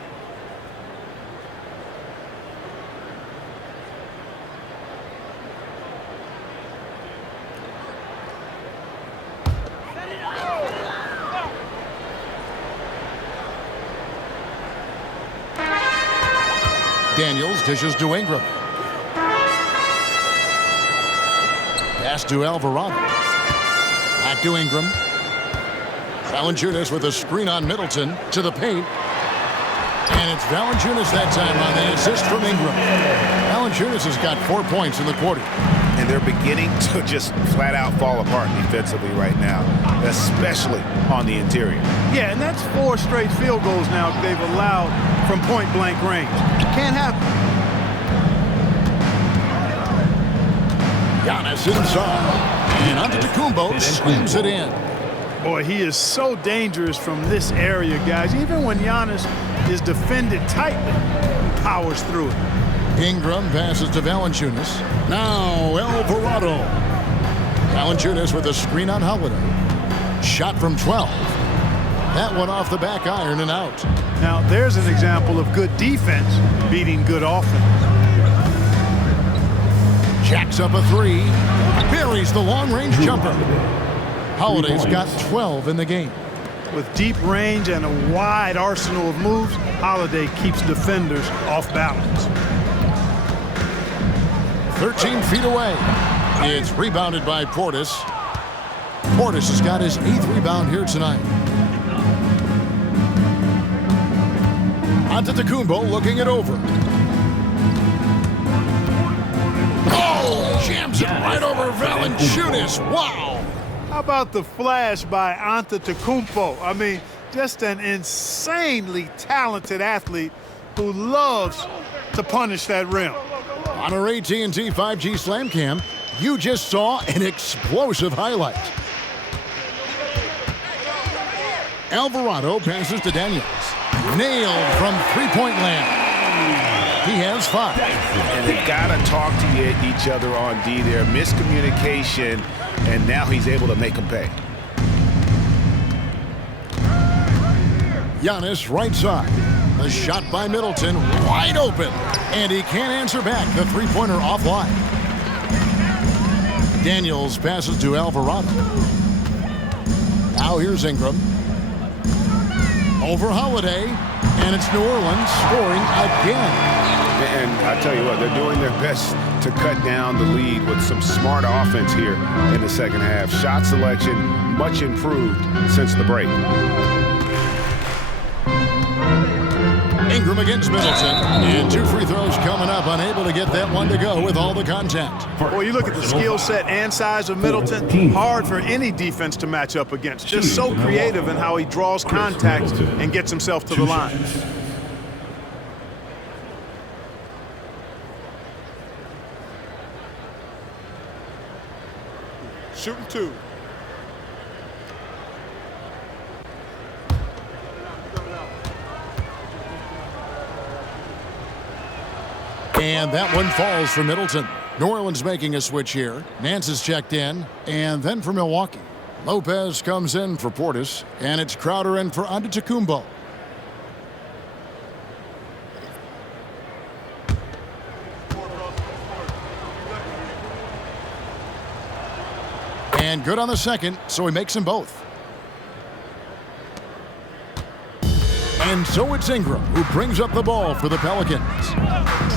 Daniels dishes to Ingram. Pass to Alvarado. Back to Ingram. Valanciunas with a screen on Middleton to the paint. And it's Valanciunas that time on the assist from Ingram. Valanciunas has got 4 points in the quarter. And they're beginning to just flat out fall apart defensively right now, especially on the interior. Yeah, and that's 4 straight field goals now they've allowed from point-blank range. Can't happen. Giannis inside. And Antetokounmpo slams it in. Boy, he is so dangerous from this area, guys. Even when Giannis is defended tightly, he powers through it. Ingram passes to Valanciunas. Now Alvarado. Valanciunas with a screen on Holiday. Shot from 12. That one off the back iron and out. Now, there's an example of good defense beating good offense. Jacks up a 3. Buries the long-range jumper. Holiday's got 12 in the game. With deep range and a wide arsenal of moves, Holiday keeps defenders off balance. 13 feet away. It's rebounded by Portis. Portis has got his 8th rebound here tonight. Antetokounmpo looking it over. Oh! Jams it right over Valanciunas. Wow! How about the flash by Antetokounmpo? I mean, just an insanely talented athlete who loves to punish that rim. On our AT&T 5G Slam Cam, you just saw an explosive highlight. Alvarado passes to Daniels. Nailed from three-point land. He has 5. And they've got to talk to each other on D there. Miscommunication, and now he's able to make them pay. Giannis right side. A shot by Middleton, wide open. And he can't answer back. The three-pointer offline. Daniels passes to Alvarado. Now here's Ingram. Over Holiday. And it's New Orleans scoring again. And I tell you what, they're doing their best to cut down the lead with some smart offense here in the second half. Shot selection much improved since the break. Ingram against Middleton. And 2 free throws coming up. Unable to get that one to go with all the contact. Well, you look at the skill set and size of Middleton. Hard for any defense to match up against. Just so creative in how he draws contact and gets himself to the line. Shooting 2. And that one falls for Middleton. New Orleans making a switch here. Nance is checked in. And then for Milwaukee. Lopez comes in for Portis. And it's Crowder in for Antetokounmpo. And good on the second, so he makes them both. And so it's Ingram who brings up the ball for the Pelicans.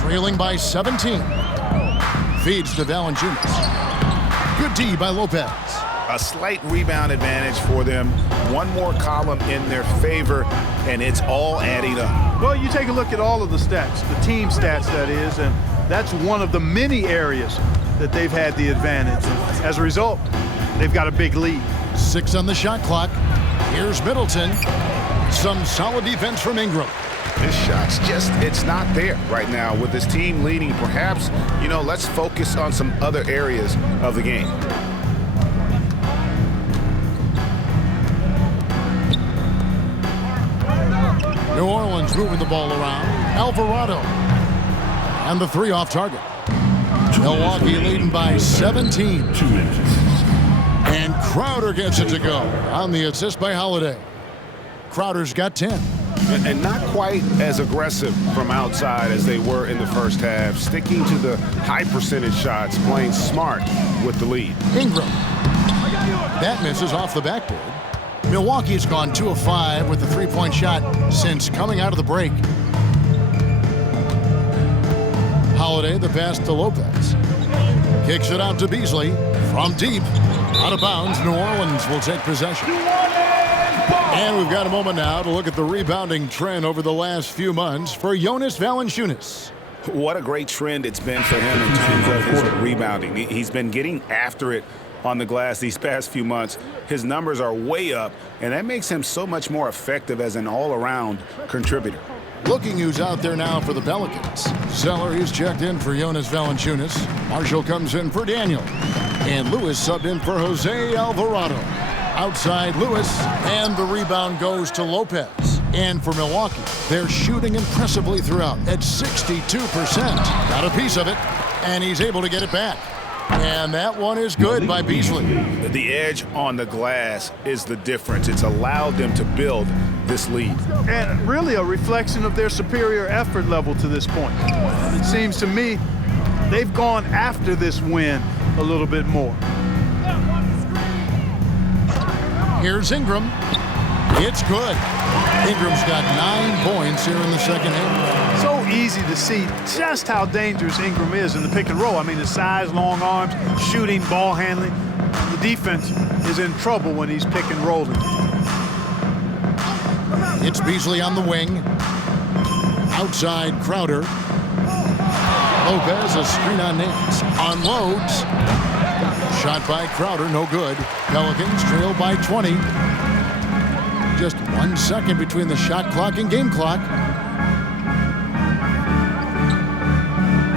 Trailing by 17. Feeds to Valanciunas. Good D by Lopez. A slight rebound advantage for them. One more column in their favor, and it's all adding up. Well, you take a look at all of the stats, the team stats that is, and that's one of the many areas that they've had the advantage. As a result, they've got a big lead. 6 on the shot clock. Here's Middleton. Some solid defense from Ingram. This shot's just, it's not there right now with this team leading. Perhaps, you know, let's focus on some other areas of the game. New Orleans moving the ball around. Alvarado. And the 3 off target. Milwaukee leading by 17. 2 minutes. And Crowder gets it to go on the assist by Holiday. Crowder's got 10. And not quite as aggressive from outside as they were in the first half, sticking to the high percentage shots, playing smart with the lead. Ingram. That misses off the backboard. Milwaukee's gone 2 of 5 with the three-point shot since coming out of the break. Holiday, the pass to Lopez. Kicks it out to Beasley from deep. Out of bounds, New Orleans will take possession. And we've got a moment now to look at the rebounding trend over the last few months for Jonas Valanciunas. What a great trend it's been for him in terms of his rebounding. He's been getting after it on the glass these past few months. His numbers are way up, and that makes him so much more effective as an all-around contributor. Looking who's out there now for the Pelicans. Zeller, he's checked in for Jonas Valanciunas. Marshall comes in for Daniel. And Lewis subbed in for Jose Alvarado. Outside Lewis, and the rebound goes to Lopez. And for Milwaukee, they're shooting impressively throughout at 62%. Got a piece of it, and he's able to get it back. And that one is good by Beasley. The edge on the glass is the difference. It's allowed them to build this lead. And really a reflection of their superior effort level to this point. It seems to me they've gone after this win a little bit more. Here's Ingram. It's good. Ingram's got 9 points here in the second half. So easy to see just how dangerous Ingram is in the pick and roll. I mean, the size, long arms, shooting, ball handling. The defense is in trouble when he's pick and rolling. It's Beasley on the wing. Outside Crowder. Lopez, a screen on Nance. Unloads. Shot by Crowder, no good. Pelicans trail by 20. Just 1 second between the shot clock and game clock.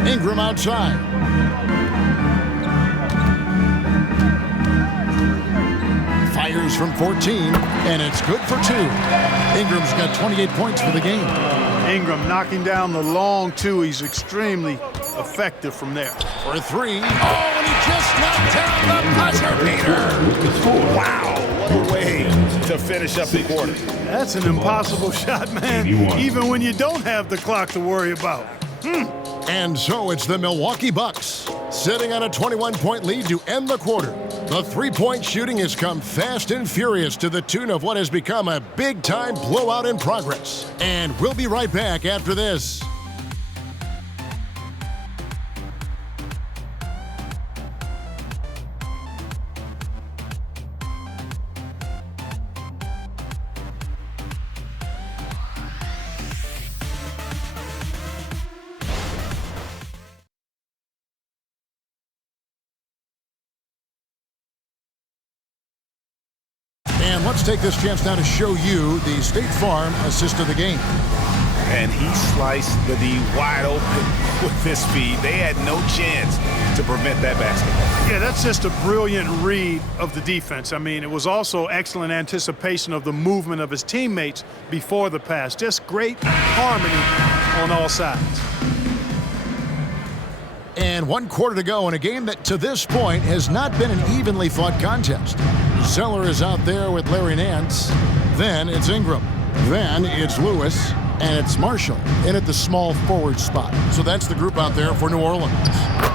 Ingram outside. Fires from 14, and it's good for 2. Ingram's got 28 points for the game. Ingram knocking down the long 2. He's extremely effective from there. For 3. Oh, and he just knocked down the buzzer beater. Wow, what a way to finish up the quarter. That's an impossible shot, man, even when you don't have the clock to worry about. And so it's the Milwaukee Bucks sitting on a 21-point lead to end the quarter. The three-point shooting has come fast and furious to the tune of what has become a big-time blowout in progress. And we'll be right back after this. And let's take this chance now to show you the State Farm assist of the game. And he sliced the D wide open with this feed. They had no chance to prevent that basketball. Yeah, that's just a brilliant read of the defense. I mean, it was also excellent anticipation of the movement of his teammates before the pass. Just great harmony on all sides. And 1 quarter to go in a game that to this point has not been an evenly fought contest. Zeller is out there with Larry Nance. Then it's Ingram. Then it's Lewis. And it's Marshall in at the small forward spot. So that's the group out there for New Orleans.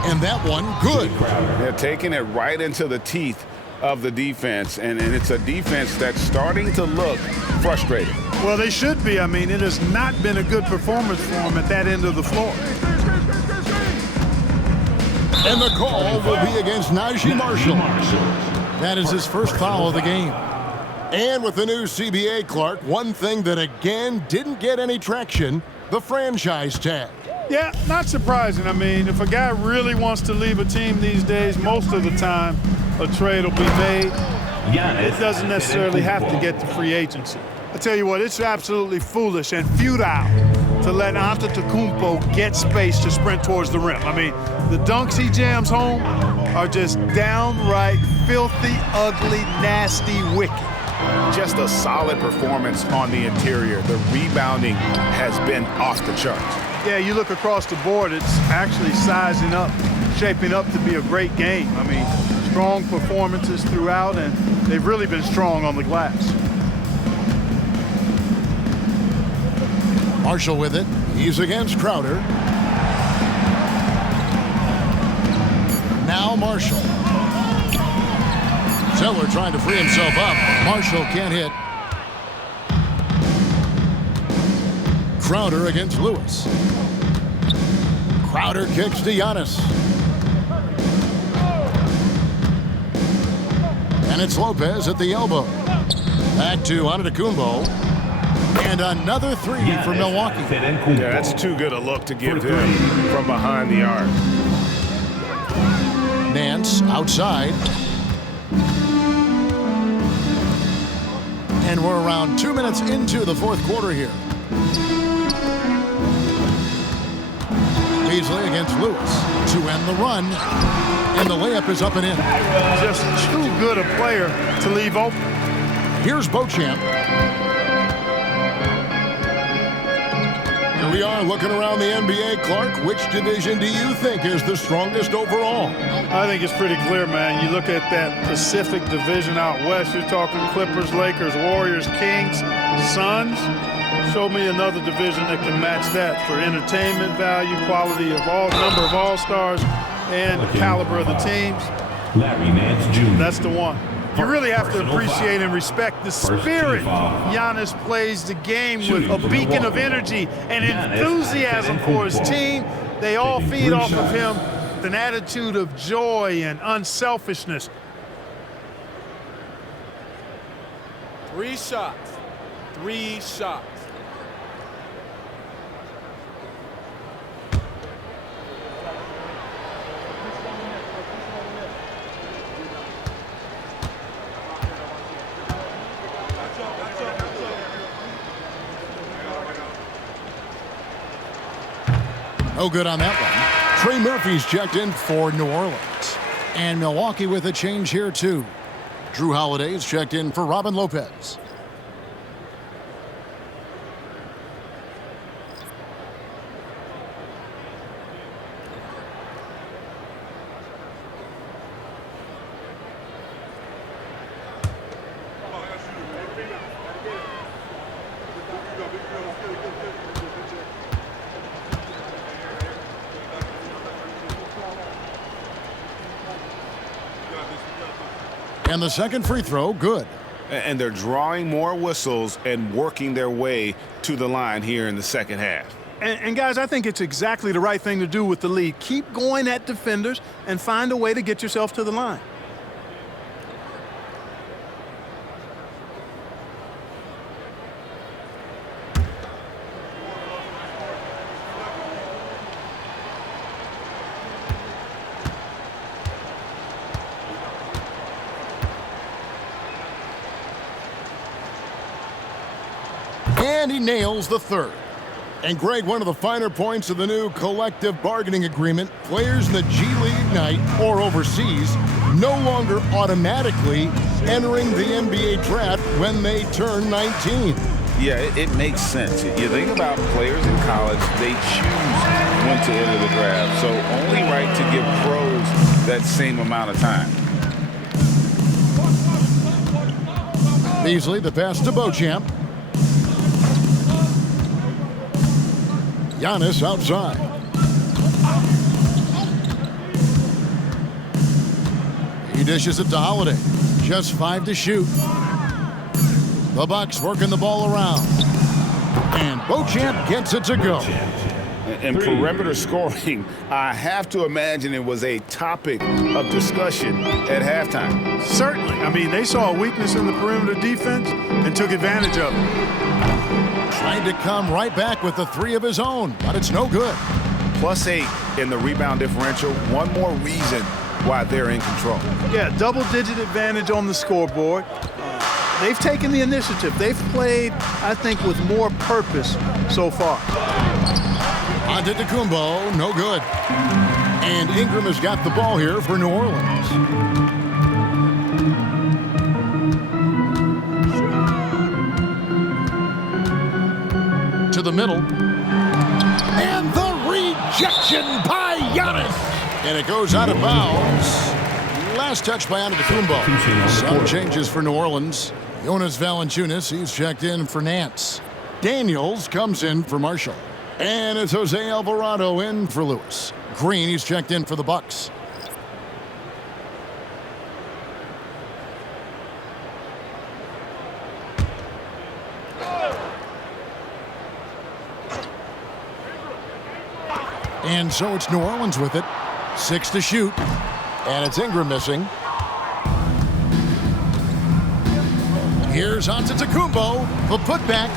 And that one, good. They're taking it right into the teeth of the defense. And it's a defense that's starting to look frustrated. Well, they should be. I mean, it has not been a good performance for them at that end of the floor. And the call will be against Najee Marshall. That is his first foul of the game. And with the new CBA, Clark, one thing that again didn't get any traction, the franchise tag. Yeah, not surprising. I mean, if a guy really wants to leave a team these days, most of the time a trade will be made. It doesn't necessarily have to get to free agency. I tell you what, it's absolutely foolish and futile to let Antetokounmpo get space to sprint towards the rim. I mean, the dunks he jams home are just downright filthy, ugly, nasty, wicked. Just a solid performance on the interior. The rebounding has been off the charts. Yeah, you look across the board, it's actually sizing up, shaping up to be a great game. I mean, strong performances throughout, and they've really been strong on the glass. Marshall with it. He's against Crowder. Now Marshall. Zeller trying to free himself up. Marshall can't hit. Crowder against Lewis. Crowder kicks to Giannis. And it's Lopez at the elbow. Back to Antetokounmpo. And another three for Milwaukee. Yeah, that's too good a look to give him from behind the arc. Nance outside. And we're around 2 minutes into the fourth quarter here. Beasley against Lewis to end the run. And the layup is up and in. Just too good a player to leave open. Here's Beauchamp. Here we are looking around the NBA. Clark, which division do you think is the strongest overall? I think it's pretty clear, man. You look at that Pacific Division out west, you're talking Clippers, Lakers, Warriors, Kings, Suns. Show me another division that can match that for entertainment value, quality of number of all-stars, and caliber of the teams. Larry Nance Jr. That's the one. You really have to appreciate and respect the spirit Giannis plays the game with, a beacon of energy and enthusiasm for his team. They all feed off of him, an attitude of joy and unselfishness. 3 shots. 3 shots. No good on that one. Trey Murphy's checked in for New Orleans. And Milwaukee with a change here, too. Drew Holiday's checked in for Robin Lopez. And the second free throw, good. And they're drawing more whistles and working their way to the line here in the second half. And guys, I think it's exactly the right thing to do with the lead. Keep going at defenders and find a way to get yourself to the line. And he nails the third. And Greg, one of the finer points of the new collective bargaining agreement, players in the G League Ignite or overseas no longer automatically entering the NBA draft when they turn 19. Yeah, it makes sense. You think about players in college, they choose when to enter the draft. So only right to give pros that same amount of time. Beasley, the pass to Beauchamp. Giannis outside. He dishes it to Holiday. Just 5 to shoot. The Bucks working the ball around. And Beauchamp gets it to go. And perimeter scoring, I have to imagine it was a topic of discussion at halftime. Certainly. I mean, they saw a weakness in the perimeter defense and took advantage of it. Trying to come right back with the three of his own, but it's no good. +8 in the rebound differential. One more reason why they're in control. Yeah, double-digit advantage on the scoreboard. They've taken the initiative. They've played, I think, with more purpose so far. Antetokounmpo, no good. And Ingram has got the ball here for New Orleans. To the middle. And the rejection by Giannis. And it goes out of bounds. Last touch by Antetokounmpo. Some changes for New Orleans. Jonas Valanciunas, he's checked in for Nance. Daniels comes in for Marshall. And it's Jose Alvarado in for Lewis. Green, he's checked in for the Bucks. And so it's New Orleans with it. 6 to shoot. And it's Ingram missing. Here's Antetokounmpo. The putback.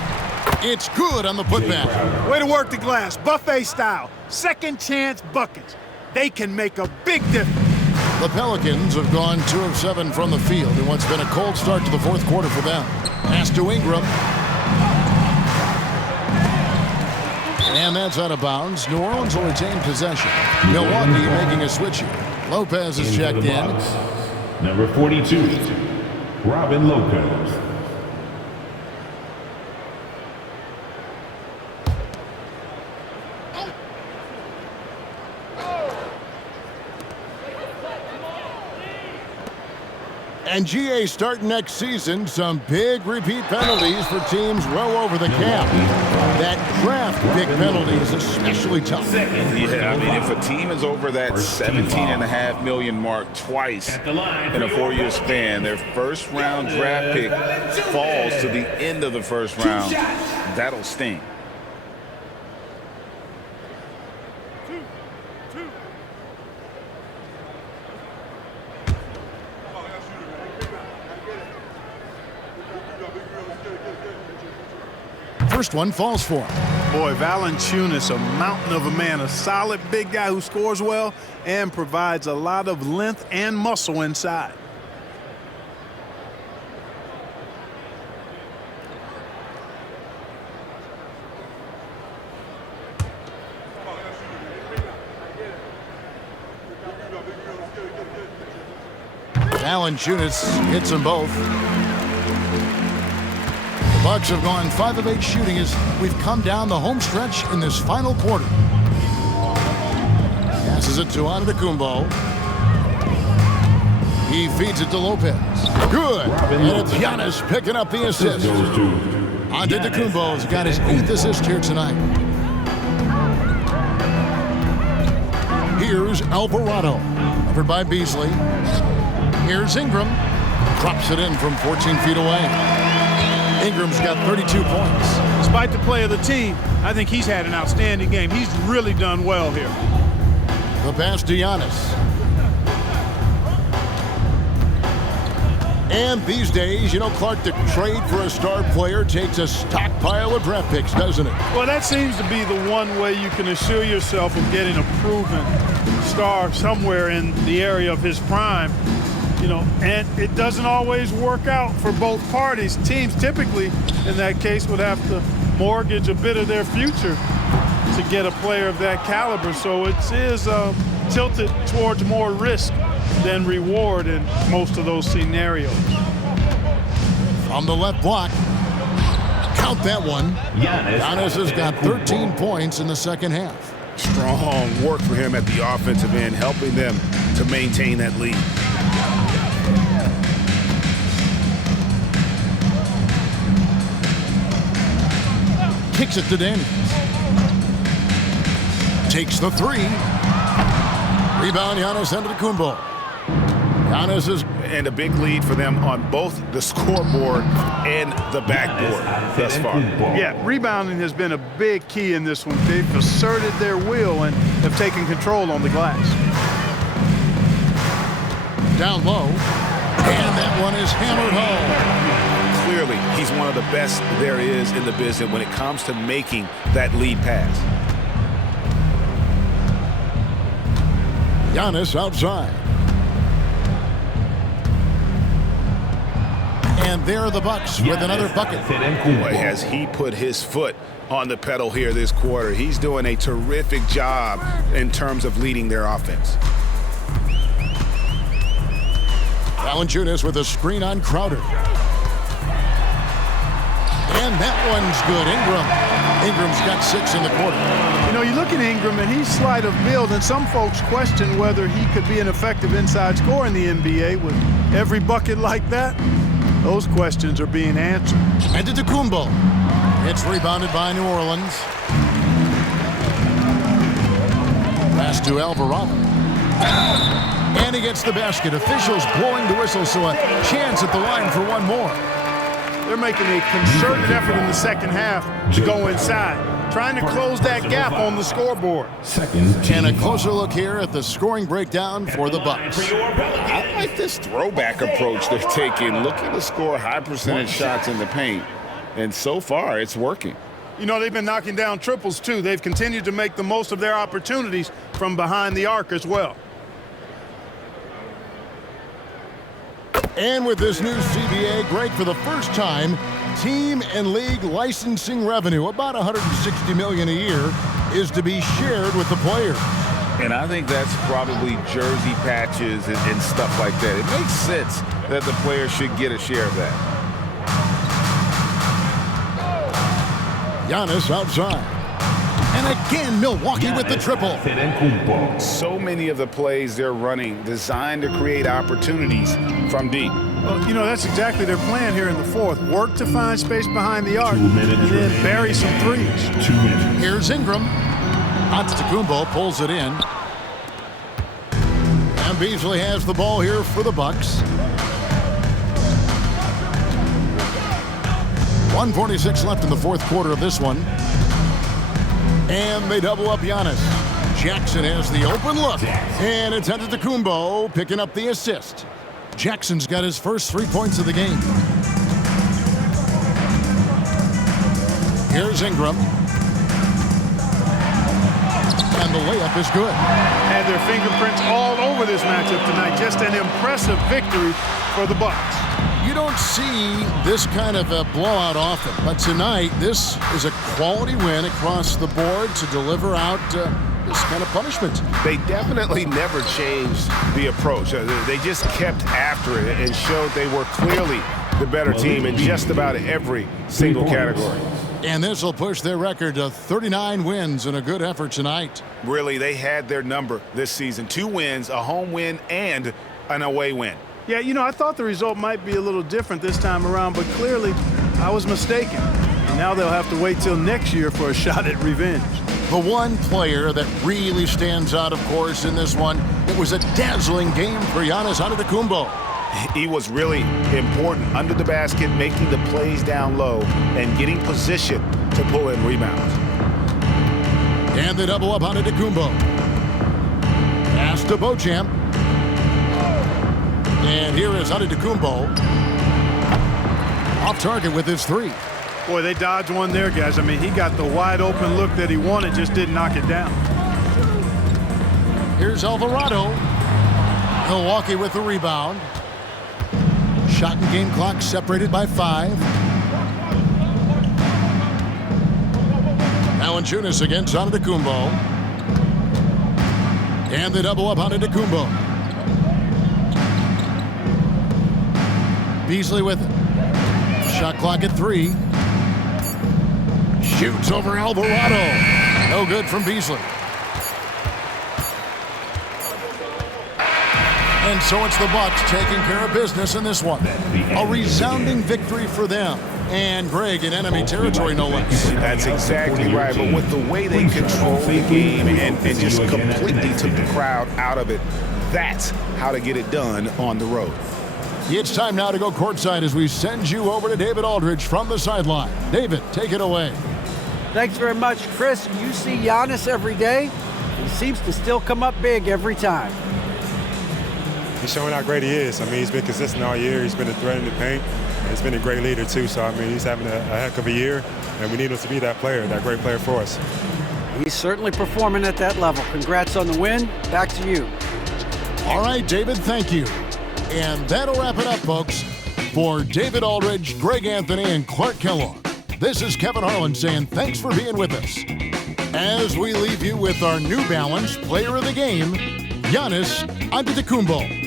It's good on the putback. Way to work the glass. Buffet style. Second chance buckets. They can make a big difference. The Pelicans have gone 2 of 7 from the field in what's been a cold start to the fourth quarter for them. Pass to Ingram. And that's out of bounds. New Orleans will retain possession. Milwaukee making a switch here. Lopez is checked in. Number 42, Robin Lopez. And GA starting next season, some big repeat penalties for teams well over the cap. That draft pick penalty is especially tough. Yeah, I mean, if a team is over that $17.5 million mark twice in a 4-year span, their first-round draft pick falls to the end of the first round. That'll sting. First one falls for him. Boy, Valanciunas, a mountain of a man, a solid big guy who scores well and provides a lot of length and muscle inside. Valanciunas hits them both. Bucks have gone 5 of 8 shooting as we've come down the home stretch in this final quarter. Passes it to Antetokounmpo. He feeds it to Lopez. Good. And it's Giannis picking up the assist. Antetokounmpo's got his 8th assist here tonight. Here's Alvarado. Covered by Beasley. Here's Ingram. Drops it in from 14 feet away. Ingram's got 32 points. Despite the play of the team, I think he's had an outstanding game. He's really done well here. The pass to Giannis. And these days, you know, Clark, the trade for a star player takes a stockpile of draft picks, doesn't it? Well, that seems to be the one way you can assure yourself of getting a proven star somewhere in the area of his prime. You know, and it doesn't always work out for both parties. Teams typically, in that case, would have to mortgage a bit of their future to get a player of that caliber. So it is tilted towards more risk than reward in most of those scenarios. On the left block, count that one. Giannis has got 13 points in the second half. Strong work for him at the offensive end, helping them to maintain that lead. Kicks it to Daniels. Takes the 3. Rebound, Giannis Antetokounmpo. Giannis is... And a big lead for them on both the scoreboard and the backboard thus far. Yeah, rebounding has been a big key in this one. They've asserted their will and have taken control on the glass. Down low. And that one is hammered home. Clearly, he's one of the best there is in the business when it comes to making that lead pass. Giannis outside. And there are the Bucks with another bucket. Boy, has he put his foot on the pedal here this quarter. He's doing a terrific job in terms of leading their offense. Valanciunas with a screen on Crowder. And that one's good. Ingram's got 6 in the quarter. You know, you look at Ingram, and he's slight of build, and some folks question whether he could be an effective inside scorer in the NBA with every bucket like that. Those questions are being answered. Antetokounmpo. It's rebounded by New Orleans. Pass to Alvarado. And he gets the basket. Officials blowing the whistle, so a chance at the line for one more. They're making a concerted effort in the second half to go inside, trying to close that gap on the scoreboard. And a closer look here at the scoring breakdown for the Bucks. I like this throwback approach they're taking, looking to score high percentage shots in the paint. And so far, it's working. You know, they've been knocking down triples, too. They've continued to make the most of their opportunities from behind the arc as well. And with this new CBA, Greg, for the first time, team and league licensing revenue, about $160 million a year, is to be shared with the players. And I think that's probably jersey patches and stuff like that. It makes sense that the players should get a share of that. Giannis outside. And again, Milwaukee with the triple. So many of the plays they're running designed to create opportunities from deep. Well, you know, that's exactly their plan here in the fourth. Work to find space behind the arc and then bury some threes. Here's Ingram. Antetokounmpo pulls it in. And Beasley has the ball here for the Bucks. 1:46 left in the fourth quarter of this one. And they double up Giannis. Jackson has the open look. And it's Antetokounmpo picking up the assist. Jackson's got his first 3 points of the game. Here's Ingram. And the layup is good. Had their fingerprints all over this matchup tonight. Just an impressive victory for the Bucks. You don't see this kind of a blowout often, but tonight this is a quality win across the board to deliver out this kind of punishment. They definitely never changed the approach. They just kept after it and showed they were clearly the better team in just about every single category. And this will push their record to 39 wins and a good effort tonight. Really, they had their number this season. 2 wins, a home win, and an away win. Yeah, you know, I thought the result might be a little different this time around, but clearly I was mistaken. And now they'll have to wait till next year for a shot at revenge. The one player that really stands out, of course, in this one, it was a dazzling game for Giannis Antetokounmpo. He was really important under the basket, making the plays down low and getting position to pull in rebounds. And they double up Antetokounmpo. Pass to Beauchamp. And here is Antetokounmpo. Off target with his 3. Boy, they dodged one there, guys. I mean, he got the wide open look that he wanted, just didn't knock it down. Here's Alvarado. Milwaukee with the rebound. Shot and game clock separated by 5. Valanciunas against Antetokounmpo. And they double up Antetokounmpo. Beasley with it. Shot clock at 3. Shoots over Alvarado. No good from Beasley. And so it's the Bucks taking care of business in this one. A resounding victory for them. And Greg in enemy territory, no less. That's exactly right. But with the way they control the game and just completely took the crowd out of it, that's how to get it done on the road. It's time now to go courtside as we send you over to David Aldridge from the sideline. David, take it away. Thanks very much, Chris. You see Giannis every day. He seems to still come up big every time. He's showing how great he is. I mean, he's been consistent all year. He's been a threat in the paint. And he's been a great leader, too. So, I mean, he's having a heck of a year. And we need him to be that player, that great player for us. He's certainly performing at that level. Congrats on the win. Back to you. All right, David, thank you. And that'll wrap it up, folks. For David Aldridge, Greg Anthony, and Clark Kellogg, this is Kevin Harlan saying thanks for being with us. As we leave you with our New Balance player of the game, Giannis Antetokounmpo.